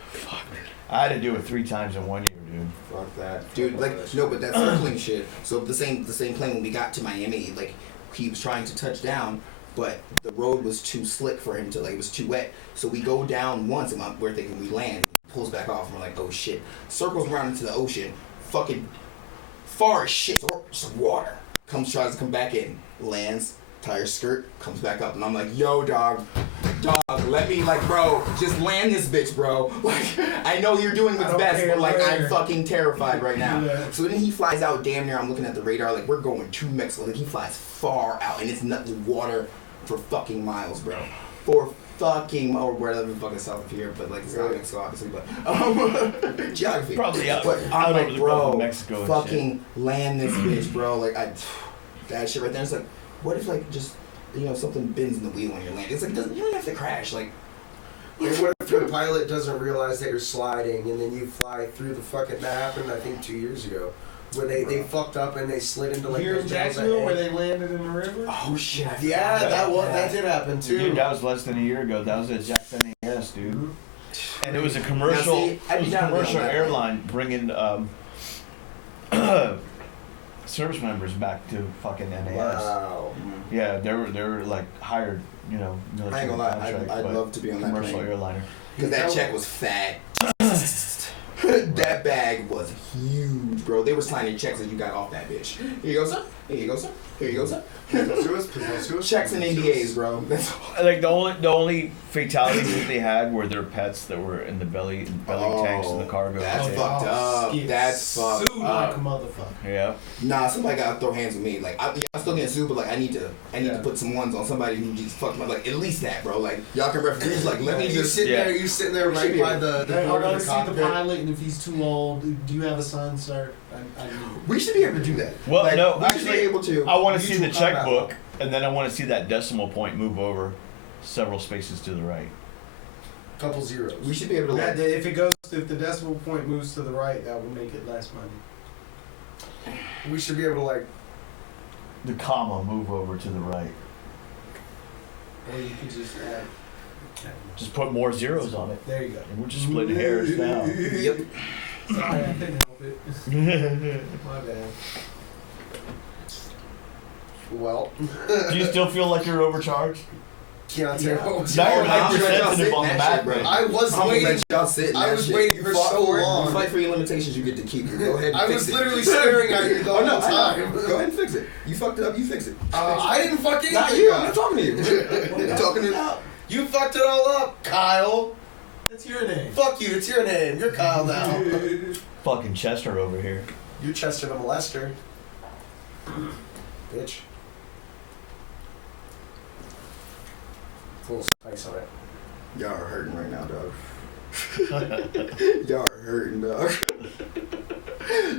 fuck. I had to do it 3 times in 1 year, dude. Fuck that. Dude, like, no, but that's circling shit. So the same plane when we got to Miami, like, he was trying to touch down, but the road was too slick for him to, like, it was too wet. So we go down once, and we're thinking we land. He pulls back off, and we're like, oh shit. Circles around into the ocean. Fucking far as shit, just water. Tries to come back in, lands, tire skirt, comes back up, and I'm like, yo, dog, let me, like, bro, just land this bitch, bro. Like, I know you're doing what's best, but like, I'm fucking terrified right now. Yeah. So then he flies out, damn near, I'm looking at the radar, like, we're going to Mexico. Like, he flies far out, and it's nothing water for fucking miles, bro. For fucking, or wherever the fucking south of here, but like it's not Mexico obviously, but geography. Probably out. But I'm like, bro, Mexico fucking land this bitch, bro. Like that shit right there. It's like, what if like just something bends in the wheel when you're landing? It's like you don't have to crash. Like, and what if the pilot doesn't realize that you're sliding and then you fly through the fucking? That happened I think 2 years ago. Where they fucked up and they slid into like here in Jacksonville where they landed in the river. Oh shit! Yeah, that did happen too. Dude, that was less than a year ago. That was at Jacksonville, dude. Mm-hmm. And it was a commercial. Airline bringing service members back to fucking NAS. Wow. Yeah, they were like hired, military I ain't gonna lie, I'd love to be on that commercial airliner. Because that check was fat. That bag was huge, bro. They were signing checks as you got off that bitch. Here you go, son. Here you go, sir. Here you go, sir. Possessus. Checks and NDAs, bro. That's all. Like the only fatalities that they had were their pets that were in the belly tanks in the cargo. That's fucked up. That's fucked Sued up. like a motherfucker. Yeah. Nah, somebody gotta throw hands with me. Like I'm still getting sued, but like I need to put some ones on somebody who just fucked my, like at least that, bro. Like y'all can referees. Like let me just sit there. You sitting there right by the I door want of to the see the cockpit. pilot, and if he's too old, do you have a son, sir? We should be able to do that. Well, like, no, we should be actually, able to. I want to see the Mutual combat. checkbook, and then I want to see that decimal point move over several spaces to the right. Couple zeros. We should be able to. Like, If the decimal point moves to the right, that will make it less money. We should be able to like. The comma move over to the right. Or you could just add. Just put more zeros on it. There you go. And we're just splitting hairs now. Yep. Sorry, I couldn't help it. My bad. Well. Do you still feel like you're overcharged? Can't I tell you what was Now you're I'm gonna let y'all hypersensitive sit on in the that back, shit, bro. bro. I was I'm gonna waiting. let y'all sit in I that was shit. waiting You for fought so for it. long. You fight for your limitations, you get to keep it. Go ahead and I fix was it. literally staring at you the whole I time. know. Go ahead and fix it. You fucked it up, you fix it. I didn't fuck anything Not you, I'm up. not talking to you. I'm talking to you. You fucked it all up, Kyle. That's your name. Fuck you, it's your name. You're Kyle now. Fucking Chester over here. You're Chester the molester. Bitch. Full spice on it. Y'all are hurting right now, dog. Y'all are hurting, dog.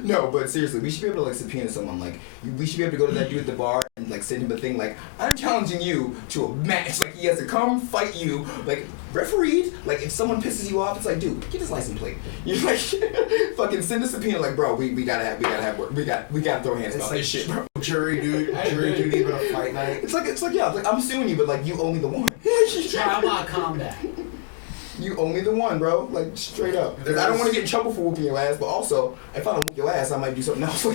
No, but seriously, we should be able to like subpoena someone. Like, we should be able to go to that dude at the bar and like send him a thing like, I'm challenging you to a match. Like, he has to come fight you. Like, refereed. Like, if someone pisses you off, it's like, dude, get his license plate. You're like, fucking send a subpoena. Like, bro, we gotta work. We gotta throw hands about like this shit, bro. Jury duty, but a fight night. It's like yeah, like I'm suing you, but like you owe me the one. Trial by combat. You owe me the one, bro. Like, straight up. Because I don't want to get in trouble for whooping your ass, but also, if I don't whoop your ass, I might do something else.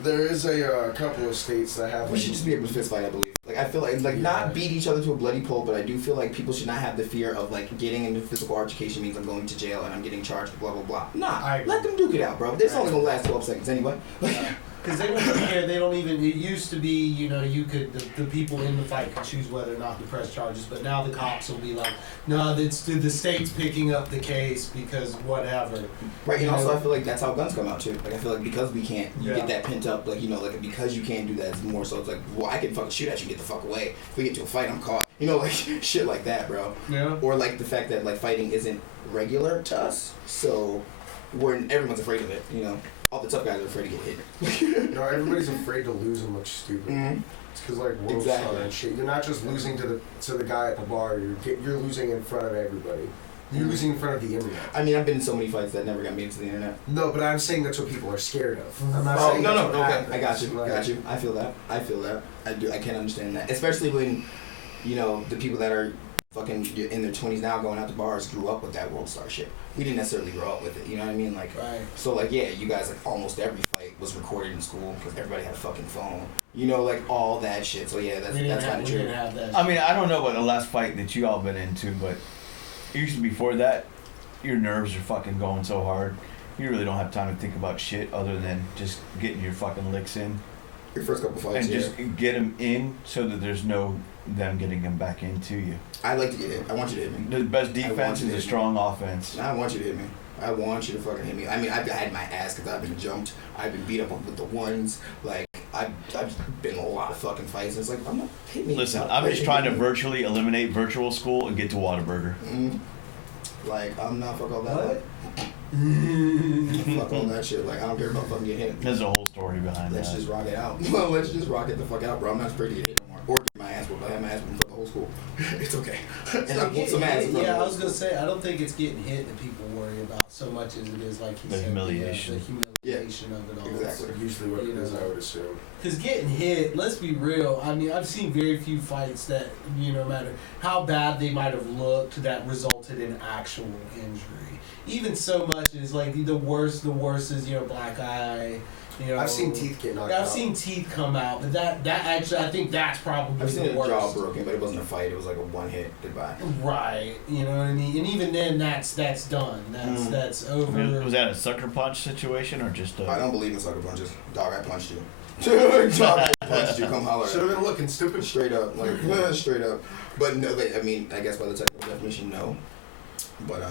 There is a couple of states that have. We should just be able to fist fight, I believe. Like, I feel like not beat each other to a bloody pulp, but I do feel like people should not have the fear of, like, getting into physical altercation means I'm going to jail and I'm getting charged, blah, blah, blah. Nah, let them duke it out, bro. This only gonna last 12 seconds anyway. Because they don't care. They don't even. It used to be, you know, you could the people in the fight could choose whether or not to press charges, but now the cops will be like, no, it's the state's picking up the case because whatever. Right, and also I feel like that's how guns come out too. Like I feel like because we can't, you Yeah. get that pent up, like, you know, like because you can't do that, it's more so it's like, well, I can fucking shoot at you, get the fuck away. If we get to a fight, I'm caught. You know, like shit like that, bro. Yeah. Or like the fact that like fighting isn't regular to us, so everyone's afraid of it. You know, all the tough guys are afraid to get hit. No, everybody's afraid to lose and look stupid. Mm-hmm. It's because like world star and shit. You're not just losing to the guy at the bar. You're losing in front of everybody. You're losing in front of the internet. I mean, I've been in so many fights that never got made to the internet. No, but I'm saying that's what people are scared of. I'm not Oh, saying no, that's what okay, happens. I got you, Like, got you. I feel that. I can understand that, especially when, you know, the people that are fucking in their 20s now going out to bars grew up with that world star shit. We didn't necessarily grow up with it, you know what I mean? Like, Right. so like, yeah, you guys, like, almost every fight was recorded in school because everybody had a fucking phone. You know, like, all that shit. So yeah, that's kind of true. I mean, I don't know about the last fight that you all been into, but usually before that, your nerves are fucking going so hard. You really don't have time to think about shit other than just getting your fucking licks in. Your first couple fights, and just get them in so that there's no them getting them back into you. I like to get hit. I want you to hit me. The best defense is a strong offense. I want you to hit me. I want you to fucking hit me. I mean, I've had my ass because I've been jumped. I've been beat up with the ones. Like, I've been in a lot of fucking fights. It's like, I'm not hit me. Listen, I'm just trying to virtually eliminate virtual school and get to Whataburger. Mm-hmm. Like, I'm not fuck all that. What? Fuck all that shit. Like, I don't care about fucking getting hit. There's a whole story behind Let's that. just rock it out. Well, let's just rock it the fuck out, bro. I'm not afraid to get hit no more. Or get my ass whooped. I had my ass whooped for the whole school. It's okay. And I whooped some ass. Yeah, I was gonna say, I don't think it's getting hit that people worry about so much as it is, like he The said, humiliation. the humiliation of it all. Exactly. Usually what it is, I would assume. Because getting hit, let's be real, I mean, I've seen very few fights that, you know, no matter how bad they might have looked, that resulted in actual injury. Even so much as, like, the worst is, you know, black eye. You know, I've seen teeth get knocked out. I've seen teeth come out, but that actually, I think that's probably I've seen the a worst. jaw broken, but it wasn't a fight. It was like a one hit. Goodbye. Right. You know what I mean? And even then, that's done. That's over. Was that a sucker punch situation or just a... I don't believe in sucker punches. Dog, I punched you. Jaw punched you, come holler. Should have been looking stupid. Straight up, like straight up. But no, I mean, I guess by the technical definition, no. But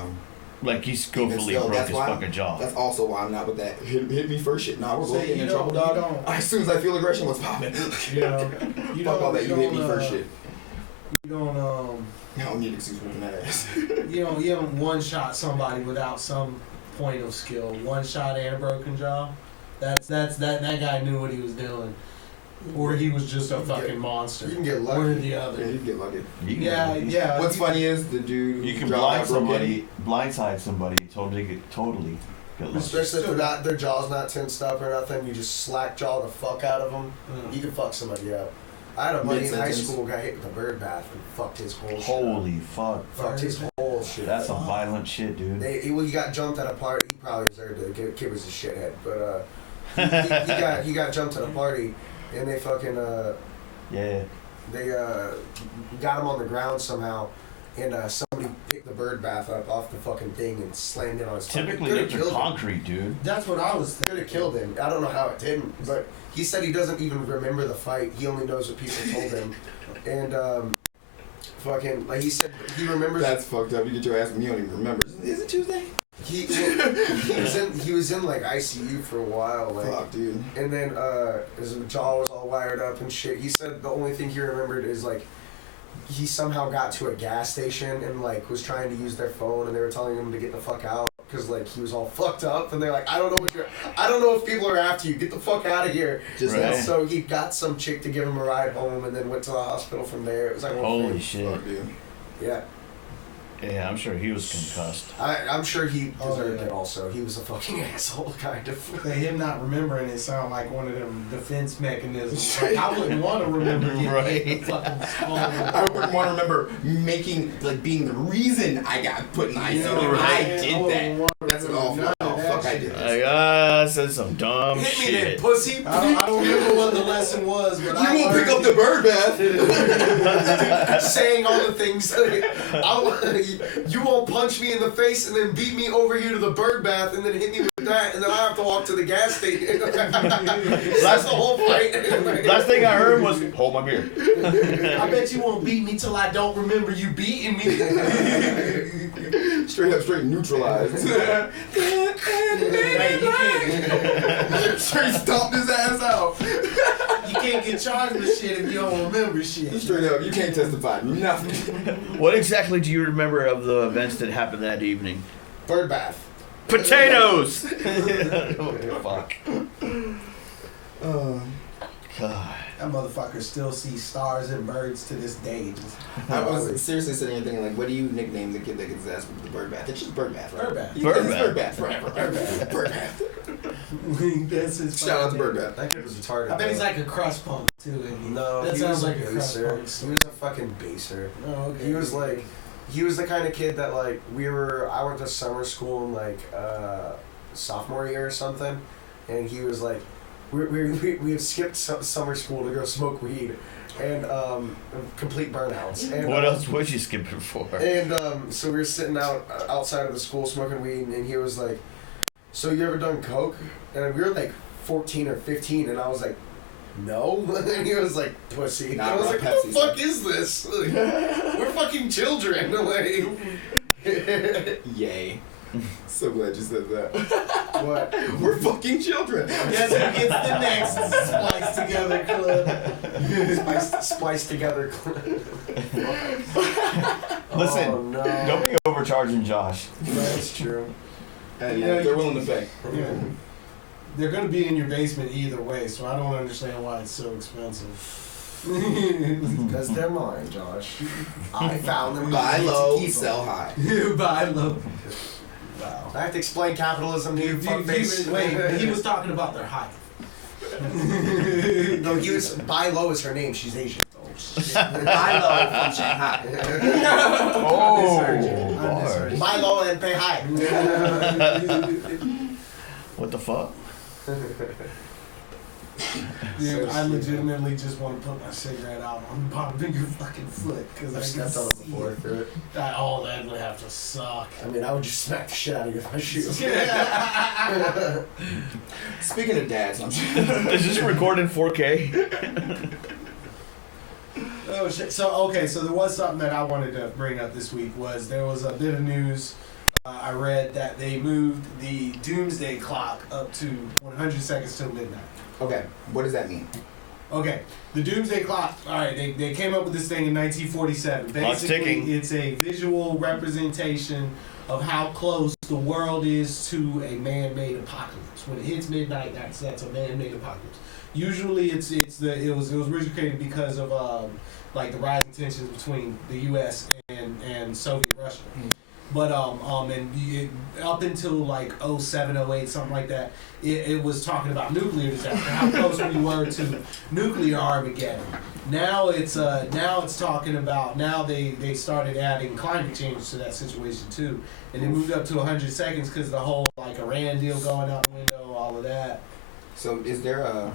like he skillfully still, broke his fucking jaw. That's also why I'm not with that. Hit me first shit. Nah, we're both So getting you in don't- trouble, you dog. don't- As soon as I feel aggression, what's popping? You Fuck all that. You don't, hit me first shit. You don't I don't need excuse for whooping that ass. you don't one shot somebody without some point of skill. One shot and a broken jaw. That guy knew what he was doing, or he was just a fucking monster. You can get lucky. One or the Yeah, other. you can get lucky. Yeah. What's funny is the dude. You can jaw got broken. blindside somebody, totally get lucky. Especially if their jaw's not tensed up or nothing, you just slack jaw the fuck out of them. You can fuck somebody up. I had a buddy in high school who got hit with a bird bath and fucked his whole shit. Holy fuck. Fucked his whole shit. That's some violent shit, dude. He got jumped at a party. He probably deserved it. The kid was a shithead, but he got jumped at a party, and they fucking they got him on the ground somehow, and somebody picked the bird bath up off the fucking thing and slammed it on his. Typically, they're concrete, dude. That's what I was thinking. Could have killed him. I don't know how it didn't, but he said he doesn't even remember the fight. He only knows what people told him, and fucking like he said he remembers. That's fucked up. You get your ass, and you don't even remember. Is it Tuesday? He was in like ICU for a while, like, fuck, dude. And then his jaw was all wired up and shit. He said the only thing he remembered is like he somehow got to a gas station and like was trying to use their phone, and they were telling him to get the fuck out because like he was all fucked up, and they're like, I don't know if people are after you. Get the fuck out of here. Just right. So he got some chick to give him a ride home, and then went to the hospital from there. It was like holy shit. Fuck, dude. Yeah. Yeah, I'm sure he was concussed. I'm sure he deserved it also. He was a fucking asshole, kind of. Him not remembering it sound like one of them defense mechanisms. Like, I wouldn't want to remember getting hit in the fucking skull. I wouldn't want to remember being the reason I got put in ICU. I did that. That's an awful. Oh fuck, I did this. I said some dumb Hit shit. me then, pussy. I don't remember what the lesson was, but You won't pick up the bird bath. Saying all the things. You won't punch me in the face and then beat me over here to the bird bath and then hit me with that, and then I have to walk to the gas station. That's the whole fight. Last thing I heard was, hold my beer. I bet you won't beat me till I don't remember you beating me. Straight neutralized. Straight stomped his ass out. You can't get charged with shit if you don't remember shit. Straight up, you can't testify nothing. What exactly do you remember of the events that happened that evening? Bird bath. Potatoes! Fuck. God. That motherfucker still sees stars and birds to this day. I was seriously sitting here thinking, like, what do you nickname the kid that gets his ass with the bird bath? It's just bird bath, right? Bird bath. Bird bath forever. Bird bath. That's his Shout out to bird bath. That kid was retarded. I bet he's like a crust punk too. Isn't he? No, that he sounds was like a a crust baser. punk. He was a fucking baser. Oh, okay. He was like, he was the kind of kid that like I went to summer school in like sophomore year or something, and he was like, we have skipped summer school to go smoke weed, and complete burnouts. And, What else would you skip it for? And so we were sitting outside of the school smoking weed, and he was like, "So you ever done coke?" And we were like 14 or 15, and I was like, "No." And he was like, "Pussy." And I was like, "What the fuck is this? Like, we're fucking children." Like, Yay. So glad you said that. what? We're fucking children. Guess who gets the next Splice Together Club? Splice together. Listen, Oh, no. don't be overcharging Josh. That's true. And Yeah, they're willing to pay. Yeah. They're gonna be in your basement either way, so I don't understand why it's so expensive. Because they're mine, Josh. I found them. Buy I need to low, keep 'em. sell high. Buy low. Wow. I have to explain capitalism to you, fuckface. Wait, he was talking about their height. No, he was. Buy low is her name. She's Asian. Buy low from Shanghai. Oh, Bars. Buy low and pay high. what the fuck? Dude, I legitimately just want to put my cigarette out on the bottom of your fucking foot because I stepped on it before for it. Oh, that would have to suck. I mean, I would just smack the shit out of you if I shoot. Speaking of dads, I'm Is this recorded in 4K? Oh shit! So there was something that I wanted to bring up this week. There was a bit of news. I read that they moved the doomsday clock up to 100 seconds till midnight. Okay, what does that mean? Okay, the doomsday clock. All right, they came up with this thing in 1947. Clock's ticking. Basically, it's a visual representation of how close the world is to a man-made apocalypse. When it hits midnight, that's a man-made apocalypse. Usually, it was originally created because of like the rising tensions between the U.S. and Soviet Russia. But up until like 07, 08, something like that, it was talking about nuclear disaster, how close we were to nuclear Armageddon. Now it's talking about, now they started adding climate change to that situation too, and they moved up to 100 seconds because the whole like Iran deal going out the window, all of that. So is there a?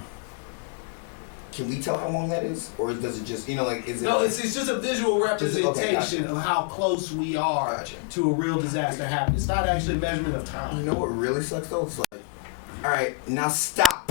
Can we tell how long that is, or does it just is it? No, it's just a visual representation of how close we are to a real disaster happening. It's not actually a measurement of time. You know what really sucks though? It's like, all right, now stop.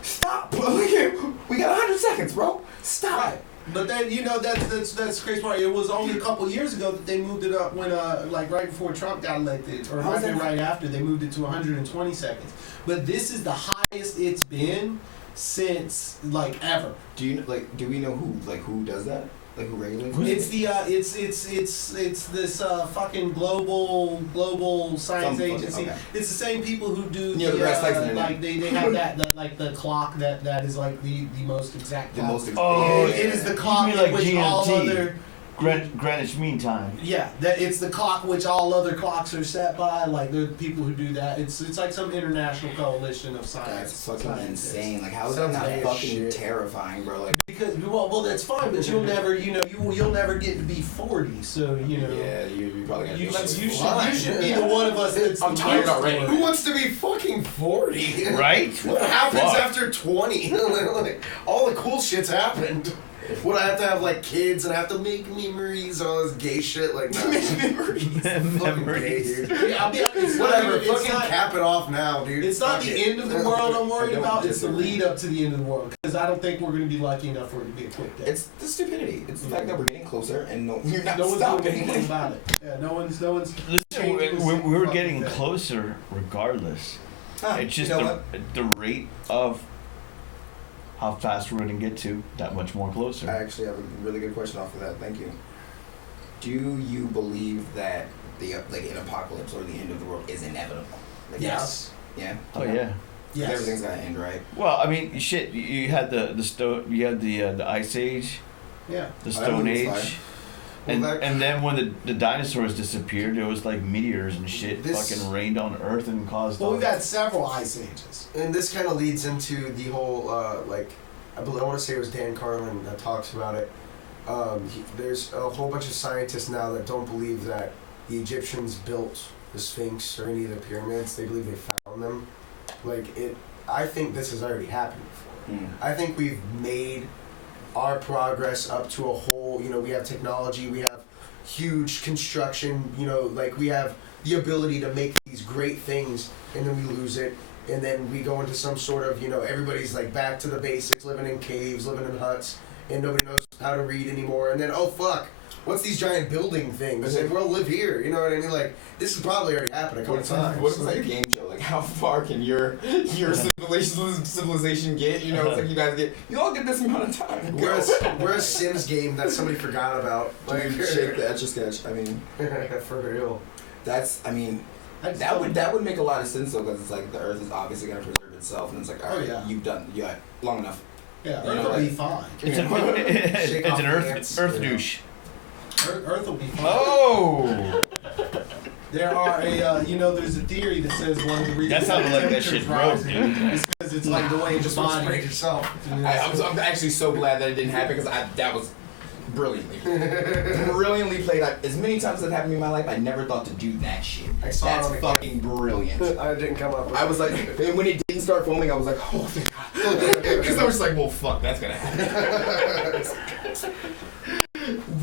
Stop. We got 100 seconds, bro. Stop. Right. But then that's the crazy part. It was only a couple years ago that they moved it up when like right before Trump got elected, or right after they moved it to 120 seconds. But this is the highest it's been since like ever. Do we know who does that? Like who regulates it? It's the it's this fucking global science agency. Okay. It's the same people who do like they have that like the clock that is like the most exact clock. It is the clock you mean like which GMT, all other Greenwich Mean Time. Yeah, that it's the clock which all other clocks are set by. Like there are people who do that. It's like some international coalition of science. That's fucking insane. Like how is that not fucking terrifying, bro? Like because well that's fine, but you'll never you'll never get to be 40. So yeah, you probably got you should be the one of us that's I'm tired already. Who wants to be fucking 40? Right? What happens after 20? Like, all the cool shit's happened. Would I have to have like kids and I have to make memories, all this gay shit? Like, no. Memories. Yeah, I'll be honest. Whatever, fucking cap it off now, dude. It's not the end of the world I'm worried about. It's the lead up to the end of the world. Because I don't think we're going to be lucky enough for it to be a quick day. It's the stupidity. It's the fact that we're getting closer and you're not one's stopping. doing anything about it. Yeah, no one's. Listen, we're getting closer regardless. It's just the rate of how fast we're going to get to that much more closer. I actually have a really good question off of that. Thank you. Do you believe that the an apocalypse or the end of the world is inevitable? Like, yes. Yeah. Oh yeah. Yes. Everything's gotta end, right? Well, I mean, shit. You had the Ice Age. Yeah. The Stone Age. And then when the dinosaurs disappeared, there was like meteors and shit fucking rained on Earth and caused. Well, we've had several ice ages, and this kind of leads into the whole I want to say it was Dan Carlin that talks about it. There's a whole bunch of scientists now that don't believe that the Egyptians built the Sphinx or any of the pyramids. They believe they found them. I think this has already happened before. I think we've made our progress up to a whole, we have technology, we have huge construction, we have the ability to make these great things, and then we lose it, and then we go into some sort of, everybody's like back to the basics, living in caves, living in huts, and nobody knows how to read anymore, and then, oh fuck, what's these giant building things? And we'll live here, you know what I mean? Like, this has probably already happened a couple times. What if it's like a game show? Like, how far can your civilization get? It's like you all get this amount of time. We're a Sims game that somebody forgot about. Like, shake the Etch-a-Sketch. I mean, for real. That would make a lot of sense though, because it's like the Earth is obviously gonna preserve itself, and it's like, all right, you've done, long enough. Yeah, Earth will be fine. It's an Earth douche. Earth will be fine. Oh! There are there's a theory that says one of the reasons that sounded like that shit broke, dude. Is because it's like the way the body yourself. I'm actually so glad that it didn't happen, because that was brilliantly. Brilliantly played out. As many times as it happened to me in my life, I never thought to do that shit. That's fucking brilliant. I didn't come up with I was like, and when it didn't start filming, I was like, oh, thank God. Because I was just like, well, fuck, that's gonna happen.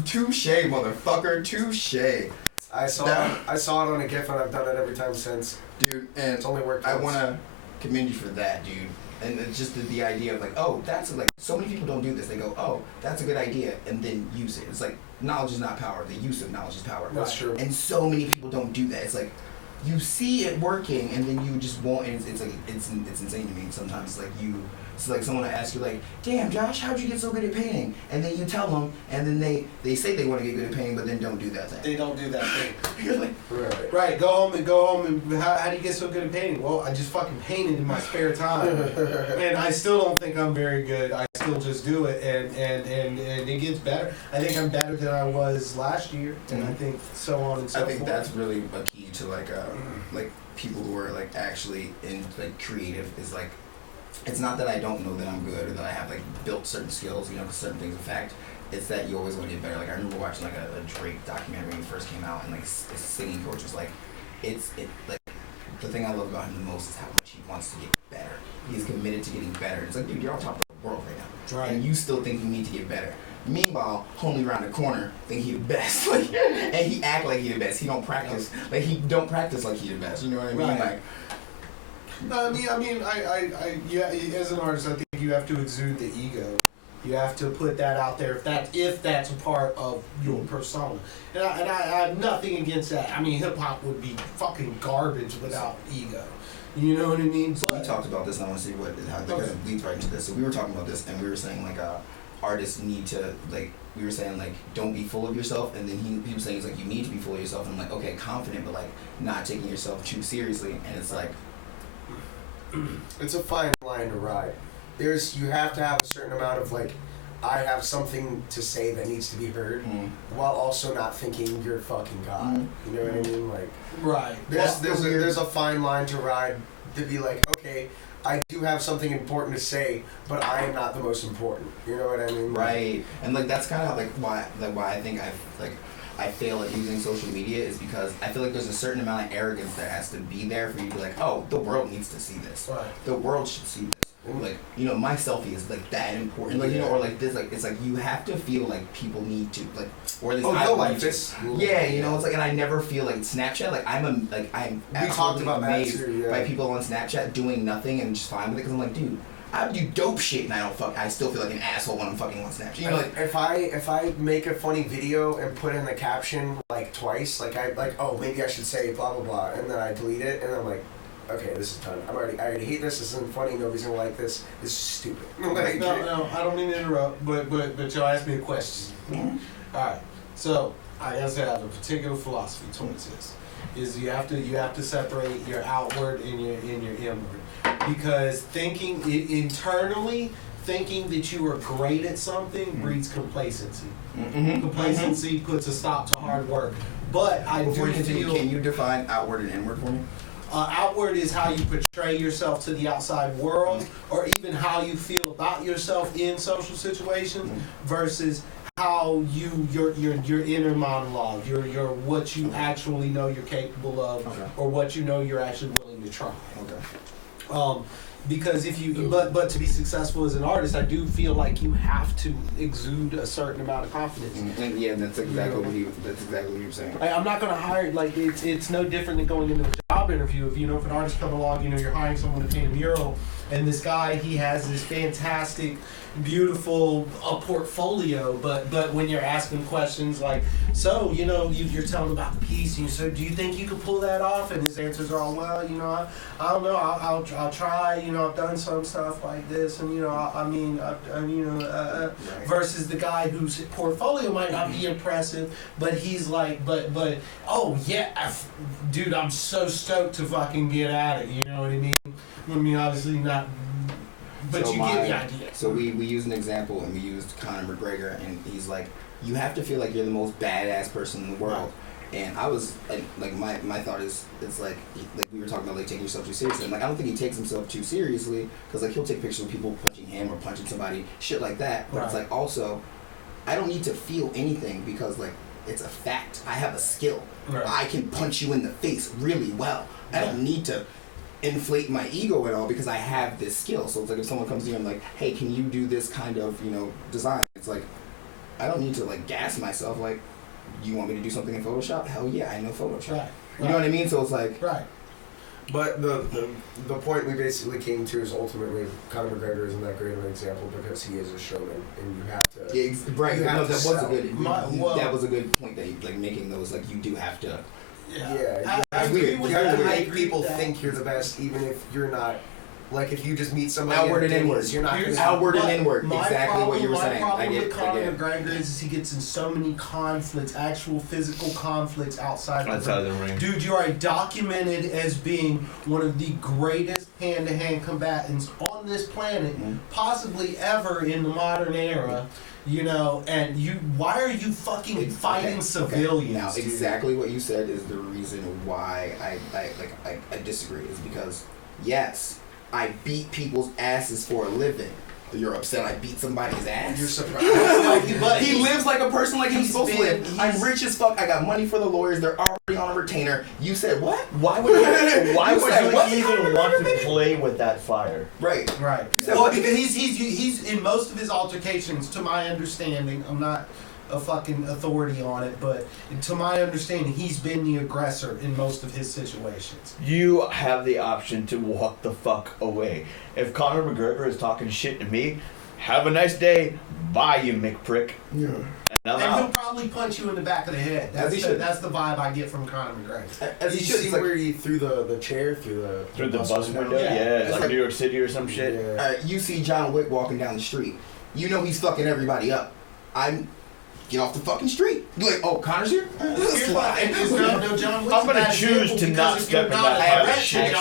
Touche, motherfucker, touche. I saw it on a GIF, and I've done it every time since. Dude, and it's only worked I once. want to commend you for that, dude. And it's just the idea of like, oh, that's like, so many people don't do this. They go, oh, that's a good idea, and then use it. It's like, knowledge is not power. The use of knowledge is power. That's true. And so many people don't do that. It's like, you see it working, and then you just won't, and it's like, it's insane to me sometimes. Like, it's like someone will ask you like, damn, Josh, how'd you get so good at painting? And then you tell them, and then they say they want to get good at painting, but then don't do that thing. They don't do that thing. You're like, right, go home and how do you get so good at painting? Well, I just fucking painted in my spare time. And I still don't think I'm very good. I still just do it, and it gets better. I think I'm better than I was last year, and I think so on and so forth. I think that's really a key to like people who are like actually in like creative is like, it's not that I don't know that I'm good or that I have like built certain skills, because certain things are fact. It's that you always want to get better. Like I remember watching like a Drake documentary when he first came out, and like his singing coach was like, like the thing I love about him the most is how much he wants to get better. He's committed to getting better. It's like, dude, you're on top of the world right now, right? And you still think you need to get better. Meanwhile, homie around the corner think he the best, like, and he act like he the best. He don't practice, like he don't practice like he the best. You know what I mean? Right. Like. Yeah, as an artist, I think you have to exude the ego. You have to put that out there if that's a part of your persona. And I have nothing against that. I mean, hip hop would be fucking garbage without ego. You know what I mean? So we talked about this, and I want to see how because it leads right into this. So we were talking about this, and we were saying like artists need to like. We were saying like, don't be full of yourself, and then he was saying it's like you need to be full of yourself. And I'm like, okay, confident, but like not taking yourself too seriously. And it's like. It's a fine line to ride. You have to have a certain amount of like, I have something to say that needs to be heard, while also not thinking you're fucking God. You know what I mean? Like, right. There's a fine line to ride to be like, okay, I do have something important to say, but I am not the most important. You know what I mean? Right. And like that's kind of like why I think I fail at using social media is because I feel like there's a certain amount of arrogance that has to be there for you to be like, oh, the world needs to see this. Right. The world should see this. Like, my selfie is like that important. Like, or like this, like it's like you have to feel like people need to like, or at least I like this. Yeah, it's like, and I never feel like Snapchat. Like I'm absolutely amazed by people on Snapchat doing nothing and just fine with it because I'm like, dude. I do dope shit and I still feel like an asshole when I'm fucking on Snapchat. Like if I make a funny video and put in the caption like twice, like oh maybe I should say blah blah blah, and then I delete it and I'm like, okay, this is done. I already hate this. This isn't funny. Nobody's gonna like this. This is stupid. Like, no, I don't mean to interrupt, but y'all asked me a question. All right, so I guess I have a particular philosophy towards this. Is you have to separate your outward and your inward. Because internally thinking that you are great at something breeds complacency. Complacency puts a stop to hard work. But Before you continue, can you define outward and inward for me? Outward is how you portray yourself to the outside world, or even how you feel about yourself in social situations, versus how your inner monologue, your what you actually know you're capable of, or what you know you're actually willing to try. Because if you, but to be successful as an artist, I do feel like you have to exude a certain amount of confidence. Yeah, that's exactly what you're saying. I'm not gonna hire it's no different than going into a job interview. If if an artist come along, you're hiring someone to paint a mural, and this guy he has this fantastic, beautiful portfolio, but when you're asking questions like, so you're telling about the piece, and so do you think you could pull that off? And his answers are all, well, I don't know, I'll try. I've done some stuff like this, and versus the guy whose portfolio might not be impressive, but he's like, but oh yeah, dude, I'm so stoked to fucking get at it. You know what I mean? I mean, obviously not. But so you get the idea. So we used an example, and we used Conor McGregor, and he's like, you have to feel like you're the most badass person in the world. And I was like my thought is, it's like we were talking about like taking yourself too seriously. And like I don't think he takes himself too seriously, because like he'll take pictures of people punching him or punching somebody, shit like that. But it's like also, I don't need to feel anything because like it's a fact. I have a skill. Right. I can punch you in the face really well. I don't need to inflate my ego at all because I have this skill. So it's like if someone comes to you and like, hey, can you do this kind of, you know, design? It's like, I don't need to like gas myself. Like, you want me to do something in Photoshop? Hell yeah, I know Photoshop. Right. You know what I mean? So it's like, right. But the point we basically came to is ultimately Conor McGregor isn't that great of an example because he is a showman and you have to. Yeah, right. You have No, to that was sell. a good. That was a good point that you, like making those like you do have to. Yeah, I It's agree weird. with you have to that. make people think you're the best, even if you're not. Like if you just meet somebody Outward at and inward. Denny's, you're not gonna. Outward and inward. Exactly what you were saying. My problem I with get Conor it. McGregor is he gets in so many conflicts, actual physical conflicts outside the ring. Dude, you are documented as being one of the greatest hand-to-hand combatants on this planet, possibly ever in the modern era. You know, and why are you fucking fighting civilians? Now, dude? exactly what you said is the reason why I disagree. Is because yes, I beat people's asses for a living. You're upset I beat somebody's ass? You're surprised. But he lives like a person like he's supposed to live. he's- I'm rich as fuck. I got money for the lawyers. They're already on a retainer. You said what? Why would Why would you even want to play with that fire? Right. Right. So Well, what- because he's in most of his altercations, to my understanding, I'm not a fucking authority on it, but to my understanding, he's been the aggressor in most of his situations. You have the option to walk the fuck away. If Conor McGregor is talking shit to me, have a nice day. Bye, you McPrick. Yeah. And I'm And he'll out. probably punch you in the back of the head. As he That's should. that's the vibe I get from Conor McGregor. As Did he you should. see It's like, where he threw the chair through the bus window? Yeah. Yeah, It's like like- New York City or some shit. Yeah. you see John Wick walking down the street. You know he's fucking everybody up. Get off the fucking street. You're like, oh, Connor's here? Here's my thing, is no, John Wick's I'm gonna a bad choose example to because not if step you're in not that a pile of threat shit. to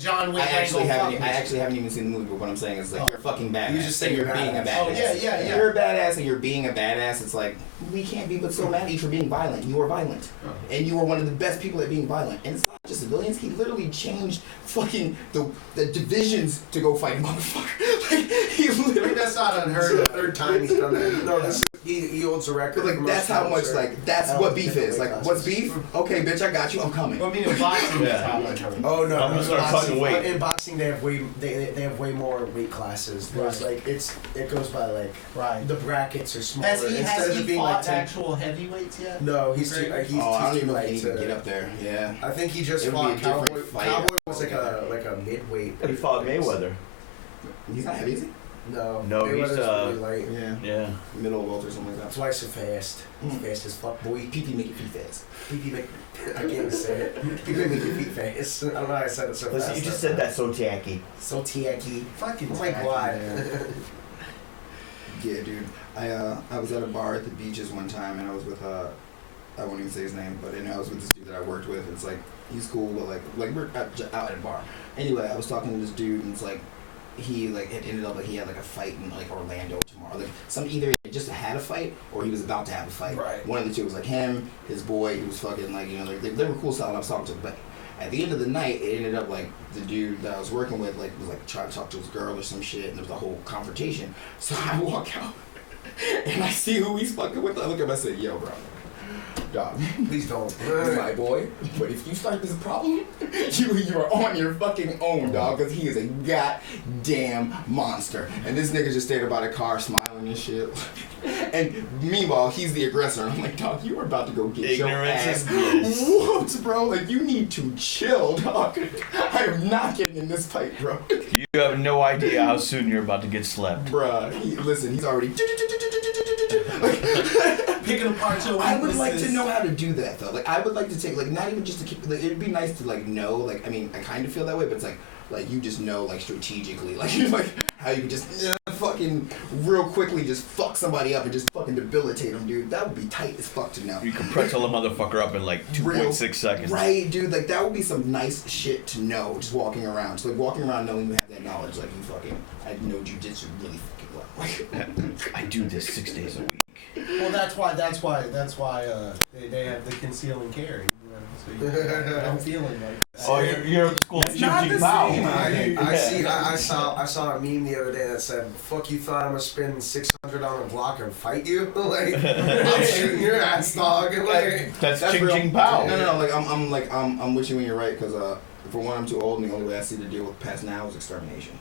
John Wick I ain't actually gonna haven't. fuck I with actually haven't even seen the movie. But what I'm saying is like you're a fucking badass. You just say you're you're being a badass. badass. Oh, yeah. If you're a badass and you're being a badass, it's like we can't be but so mad at you for being violent. You are violent, and you are one of the best people at being violent. And it's not just civilians. He literally changed fucking the divisions to go fight a motherfucker. Like he I mean, literally. that's not It's unheard the of. third time he's done that. No, he holds the record. But like for that's most how much titles, like that's right? what beef is. Weight Like classes. what's beef? Okay, bitch, I got you. I'm coming. I mean, in boxing, Yeah. that's how unheard of. Oh no! I'm gonna start cutting weight. In boxing, they have way more weight classes. There's Right. like it goes by like Right. the brackets are smaller. Has Instead of he it being fought like 10, actual heavyweights yet? no, he's too Oh, I don't too even know if light he to can get up there. Yeah. I think he just It would be a fought different Cowboy. fight. Cowboy was like a midweight. He fought Mayweather. He's not heavy, is he? No, No, Mayweather's he's, really light. Yeah. Yeah. Middle of welter or something like that. Twice so fast. He's fast as fuck, boy. PP make your feet fast. PP make. I can't even say it. PP make your feet fast. I don't know how I said it so Listen, fast. you just said that so tacky. So tacky. Fucking Oh my tacky, god. man. Yeah, dude. I was at a bar at the beaches one time, and I was with I won't even say his name, but I was with this dude that I worked with. It's like he's cool, but like we're out at a bar. Anyway, I was talking to this dude, and it's like he like it ended up like he had like a fight in like Orlando tomorrow. Like some either he just had a fight or he was about to have a fight. Right. One of the two was like him, his boy. He was fucking like like they were cool style. I was talking to him, but at the end of the night, it ended up like the dude that I was working with like was like trying to talk to his girl or some shit, and there was a whole confrontation. So I walk out and I see who he's fucking with. I look at him, I said, "Yo, bro, dog, Please don't. he's my boy. But if you start this problem, you are on your fucking own, dog, because he is a goddamn monster." And this nigga just stayed by the car smiling and shit. And meanwhile, he's the aggressor. And I'm like, dog, you are about to go get Ignorance your is ass bliss. whooped, bro. Like, you need to chill, dog. I am not getting in this fight, bro. You have no idea how soon you're about to get slept. Bruh, listen, he's already... Picking apart your I would like to weaknesses. know how to do that though. Like I would like to take like not even just to keep. Like, it'd be nice to like know. Like I mean, I kind of feel that way, but it's like you just know like strategically, like you like how you can just fucking real quickly just fuck somebody up and just fucking debilitate them, dude. That would be tight as fuck to know. You can pretzel a motherfucker up in like 2.6 seconds. Right, dude. Like that would be some nice shit to know. Just walking around, so like walking around knowing you have that knowledge. Like you fucking, I know jujitsu really fucking well. Like, I do this 6 days a week. Well, that's why they have the conceal and carry. You know, so you don't feel it like. Oh, you're school of not Ching the Bao. same. I saw a meme the other day that said, "Fuck, you thought I'm gonna spend 600 on a Glock and fight you? Like, I'm shooting your ass, dog." Like, That's Ching real. Ching Bao. No. I'm with you when you're right, because for one, I'm too old, and the only way I see to deal with past now is extermination.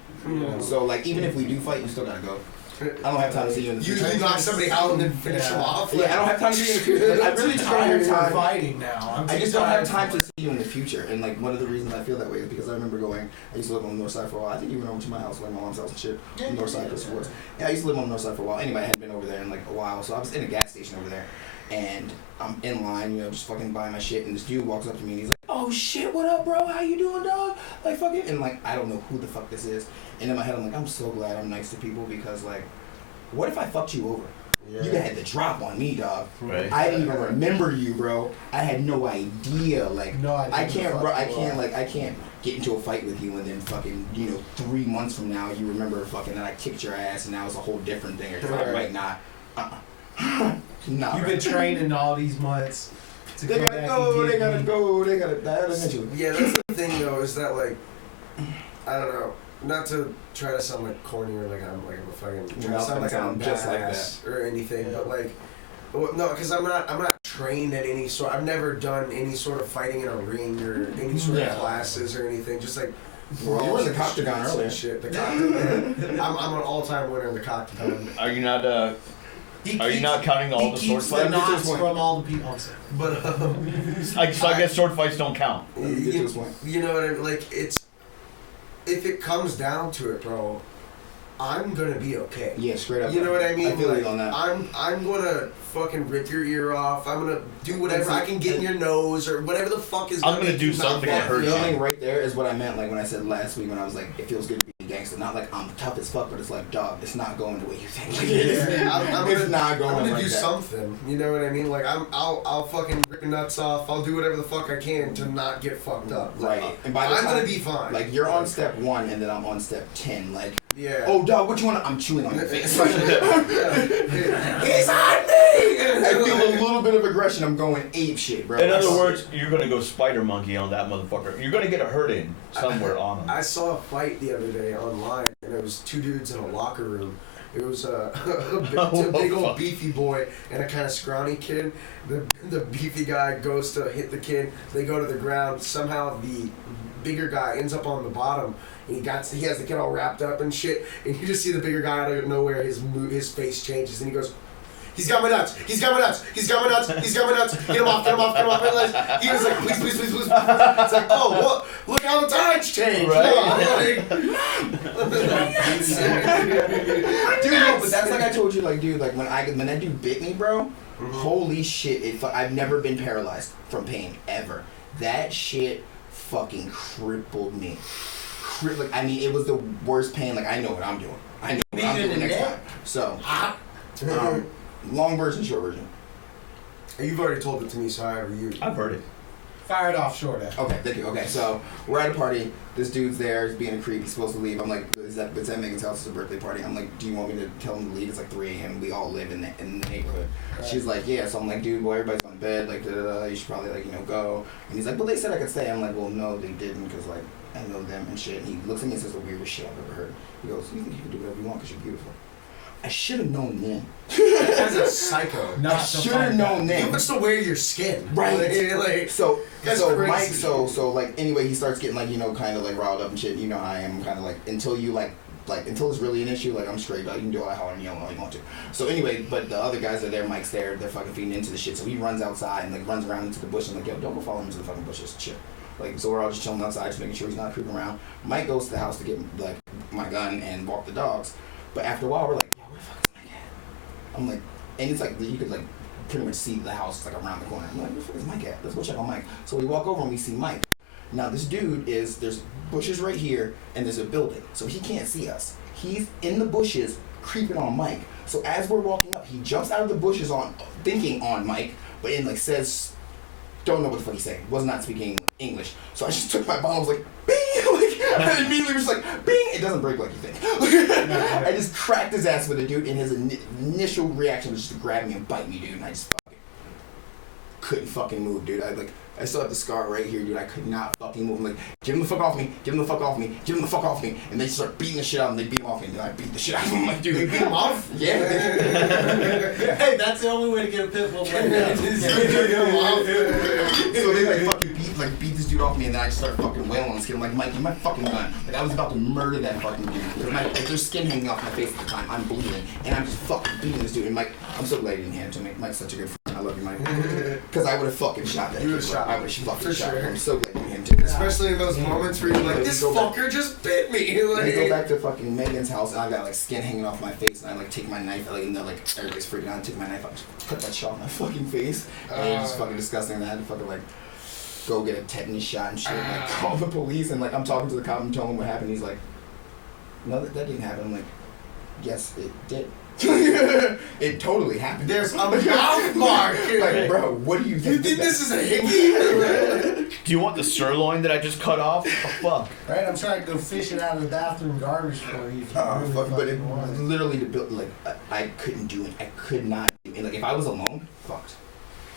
So like, even if we do fight, you still gotta go. I don't have time to see you in the future. You knock somebody out and then finish them off. Yeah, I don't have time to see you in the future. Like, I really just don't have time. Fighting now. I just don't have time to see you in the future. And like, one of the reasons I feel that way is because I remember I used to live on the north side for a while. I think you went over to my house, like my mom's house and shit. On the north side for sports. Yeah, I used to live on the north side for a while. Anyway, I hadn't been over there in like a while, so I was in a gas station over there. And I'm in line, just fucking buying my shit, and this dude walks up to me and he's like, "Oh shit, what up, bro? How you doing, dog?" Like, fucking, and like, I don't know who the fuck this is. And in my head, I'm like, I'm so glad I'm nice to people, because like, what if I fucked you over? Yeah. You had the drop on me, dog. Right. I didn't even remember you, bro. I had no idea. Like, I can't get into a fight with you and then fucking, 3 months from now you remember fucking that I kicked your ass and now it's a whole different thing. Or I'm like, nah. Nah. You've been training all these months. They gotta go. Eventually. Yeah, that's the thing though, is that like, I don't know, not to try to sound like corny or like I'm a fucking trying to sound like I'm just like that or anything, but like, no, because I'm not trained at any sort. I've never done any sort of fighting in a ring or any sort of classes or anything. Just like, you were in the Octagon earlier. Shit, the Octagon. I'm an all-time winner in the Octagon. Are you not? Are you not counting all the sword fights? The knots from all the people. But so I guess sword fights don't count. You know what I mean? Like, it's, if it comes down to it, bro, I'm gonna be okay. Yeah, straight up. You know what I mean? I feel like, you on that. I'm gonna fucking rip your ear off. I'm gonna do whatever I can get in your nose or whatever the fuck is. I'm gonna do something to hurt you. The feeling right there is what I meant, like when I said last week when I was like, it feels good to be a gangster. Not like I'm tough as fuck, but it's like, dog, it's not going the way you think. It's not going. I'm gonna like do that. something. You know what I mean? Like I'll fucking rip your nuts off. I'll do whatever the fuck I can to not get fucked up. Right. And by the I'm time, gonna be fine. Like, you're on step 1 and then I'm on step 10. Like, yeah. Oh, dog, what you want? I'm chewing on your face. Like, he's on me. I feel a little bit of aggression. I'm going ape shit, bro. In other words, you're gonna go spider monkey on that motherfucker. You're gonna get a hurt in somewhere on him. I saw a fight the other day online, and it was 2 dudes in a locker room. It was a big old beefy boy and a kind of scrawny kid. The beefy guy goes to hit the kid. They go to the ground. Somehow the bigger guy ends up on the bottom. He has the kid all wrapped up and shit. And you just see the bigger guy out of nowhere. His face changes, and he goes, "He's got my nuts. He's got my nuts. He's got my nuts. He's got my nuts. Get him off. Get him off. Get him off." He was like, "Please, please, please, please." It's like, oh, what? Look how the times change. Right. Dude, no, but that's like I told you, like, dude, like when that dude bit me, bro. Holy shit! I've never been paralyzed from pain ever. That shit fucking crippled me. Like, I mean, it was the worst pain. Like, I know what I'm doing. I know what I'm doing next time. So, long version, short version. You've already told it to me, so I've heard it. Fire it off short after. Okay, thank you. Okay, so we're at a party. This dude's there. He's being a creep. He's supposed to leave. I'm like, it's at Megan's house. It's a birthday party. I'm like, do you want me to tell him to leave? It's like 3 a.m. We all live in the neighborhood. Right. She's like, yeah. So I'm like, dude, well, everybody's going to bed. Like, you should probably, like, go. And he's like, well, they said I could stay. I'm like, well, no, they didn't, because, like, I know them and shit. And he looks at me and says the weirdest shit I've ever heard. He goes, you think you can do whatever you want because you're beautiful. I should have known then. That's a psycho. I should have known then. You can still wear your skin. Right. Like, so crazy. Mike, so like, anyway, he starts getting, like, kind of, like, riled up and shit. You know how I am, kind of, like, until you, like, until it's really an issue, like, I'm straight, like, you can do all that hollering and yelling all you want to. So anyway, but the other guys are there, Mike's there, they're fucking feeding into the shit. So he runs outside and, like, runs around into the bush and, like, yo, don't go follow him into the fucking bushes. Shit. Like, so we're all just chilling outside, just making sure he's not creeping around. Mike goes to the house to get, like, my gun and walk the dogs. But after a while, we're like, yo, where the fuck is Mike at? I'm like, and it's like, you could, like, pretty much see the house, like, around the corner. I'm like, where the fuck is Mike at? Let's go check on Mike. So we walk over and we see Mike. Now, this dude there's bushes right here, and there's a building. So he can't see us. He's in the bushes, creeping on Mike. So as we're walking up, he jumps out of the bushes thinking on Mike, but then, like, says, don't know what the fuck he's saying. Was not speaking English. So I just took my bottle, I was like, bing! Like, I immediately was like, bing! It doesn't break like you think. I just cracked his ass with it, dude, and his initial reaction was just to grab me and bite me, dude, and I just fucking couldn't fucking move, dude. I, like, I still have the scar right here, dude. I could not fucking move. I'm like, get him the fuck off me, get him the fuck off me, get him the fuck off me. And they start beating the shit out of him. They beat him off me, and then I beat the shit out of him. I'm like, dude. You beat him off? Yeah. Hey, that's the only way to get a pit bull. So they like fucking beat this dude off me, and then I just started fucking wailing on his skin. I'm like, Mike, give my fucking gun. Like, I was about to murder that fucking dude. Like, there's skin hanging off my face at the time. I'm bleeding, and I'm just fucking beating this dude. And Mike, I'm so glad you didn't hand it to me. Mike's such a good friend. I love you, Mike. Because I would have fucking shot that. You would have shot. I would have fucking For shot sure. him. I'm so glad you didn't hand it to me. Especially in those moments where you're like, this fucker just bit me. Like, We go back to fucking Megan's house, and I got like skin hanging off my face, and I like take my knife, like, and they're like, everybody's freaking out. I take my knife out, and just cut that shit off my fucking face, and it was just fucking disgusting. And I had to fucking like go get a tetanus shot and shit, and like call the police, and like I'm talking to the cop and telling him what happened. He's like, no, that didn't happen. I'm like, yes, it did. It totally happened. There's a mouth mark. Like, bro, what do you think? You think this is a hickey? Do you want the sirloin that I just cut off? Oh, fuck. Right, I'm trying to go fishing out of the bathroom garbage for you. If you Oh, really fuck, but it fucking want. literally to build, like, I couldn't do it. I could not do it. Like, if I was alone, fucked.